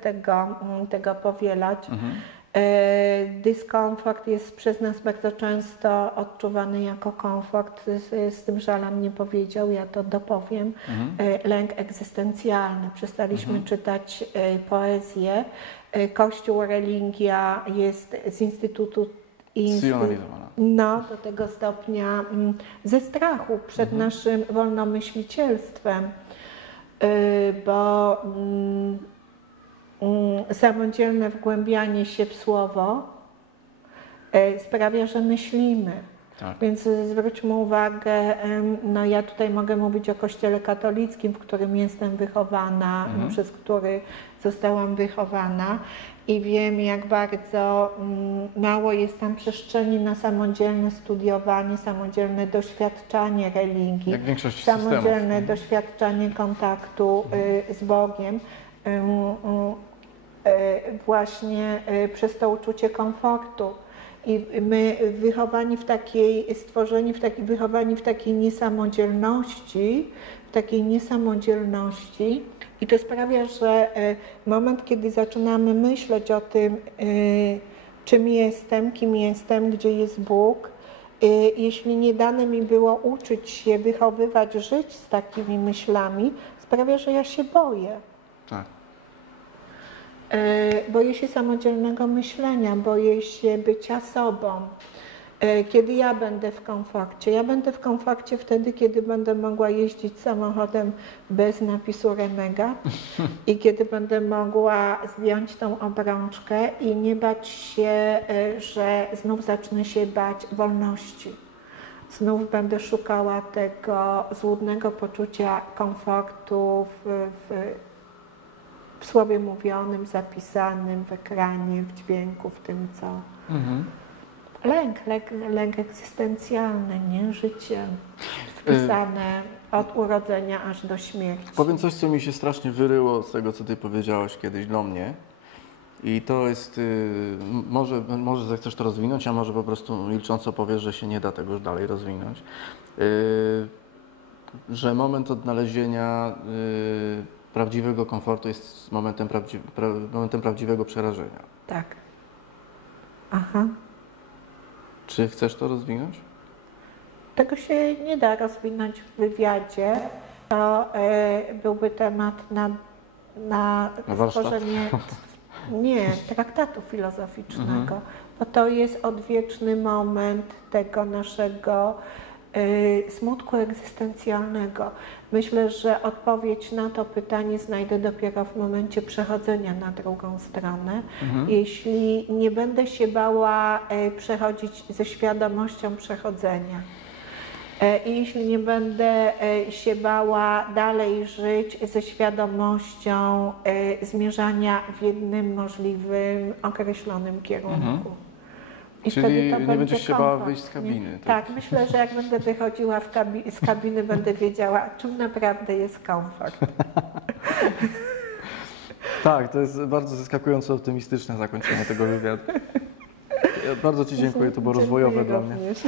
tego powielać. Dyskomfort jest przez nas bardzo często odczuwany jako komfort, z tym, że Alan nie powiedział, ja to dopowiem. Lęk egzystencjalny. Przestaliśmy czytać poezję. Kościół, religia jest z instytutu Zjonalizowana. no, do tego stopnia ze strachu przed naszym wolnomyślicielstwem, bo samodzielne wgłębianie się w słowo sprawia, że myślimy. Tak. Więc zwróćmy uwagę, no ja tutaj mogę mówić o Kościele katolickim, w którym jestem wychowana, przez który zostałam wychowana i wiem, jak bardzo mało jest tam przestrzeni na samodzielne studiowanie, samodzielne doświadczanie religii, Jak większość samodzielne systemów. doświadczanie kontaktu z Bogiem. Właśnie przez to uczucie komfortu. I my wychowani w takiej niesamodzielności, i to sprawia, że moment, kiedy zaczynamy myśleć o tym, czym jestem, kim jestem, gdzie jest Bóg, jeśli nie dane mi było uczyć się, wychowywać, żyć z takimi myślami, sprawia, że ja się boję. Tak. Boję się samodzielnego myślenia, boję się bycia sobą. Kiedy ja będę w komforcie? Ja będę w komforcie wtedy, kiedy będę mogła jeździć samochodem bez napisu Renegat i kiedy będę mogła zdjąć tą obrączkę i nie bać się, że znów zacznę się bać wolności. Znów będę szukała tego złudnego poczucia komfortu w słowie mówionym, zapisanym, w ekranie, w dźwięku, w tym co. Lęk egzystencjalny, nie? Życie wpisane od urodzenia aż do śmierci. Powiem coś, co mi się strasznie wyryło z tego, co ty powiedziałaś kiedyś do mnie. I to jest, może zechcesz to rozwinąć, a może po prostu milcząco powiesz, że się nie da tego już dalej rozwinąć. Że moment odnalezienia prawdziwego komfortu jest momentem prawdziwego przerażenia. Tak. Aha. Czy chcesz to rozwinąć? Tego się nie da rozwinąć w wywiadzie. To byłby temat na warsztat? stworzenie traktatu filozoficznego, bo to jest odwieczny moment tego naszego smutku egzystencjalnego. Myślę, że odpowiedź na to pytanie znajdę dopiero w momencie przechodzenia na drugą stronę. Jeśli nie będę się bała przechodzić ze świadomością przechodzenia. I jeśli nie będę się bała dalej żyć ze świadomością zmierzania w jednym możliwym, określonym kierunku. I Czyli wtedy to nie będzie będziesz się bała komfort, wyjść z kabiny. nie? Tak, myślę, że jak będę wychodziła z kabiny, będę wiedziała, czym naprawdę jest komfort. Tak, to jest bardzo zaskakująco optymistyczne zakończenie tego wywiadu. Ja bardzo Ci dziękuję, to było rozwojowe dla mnie. Również.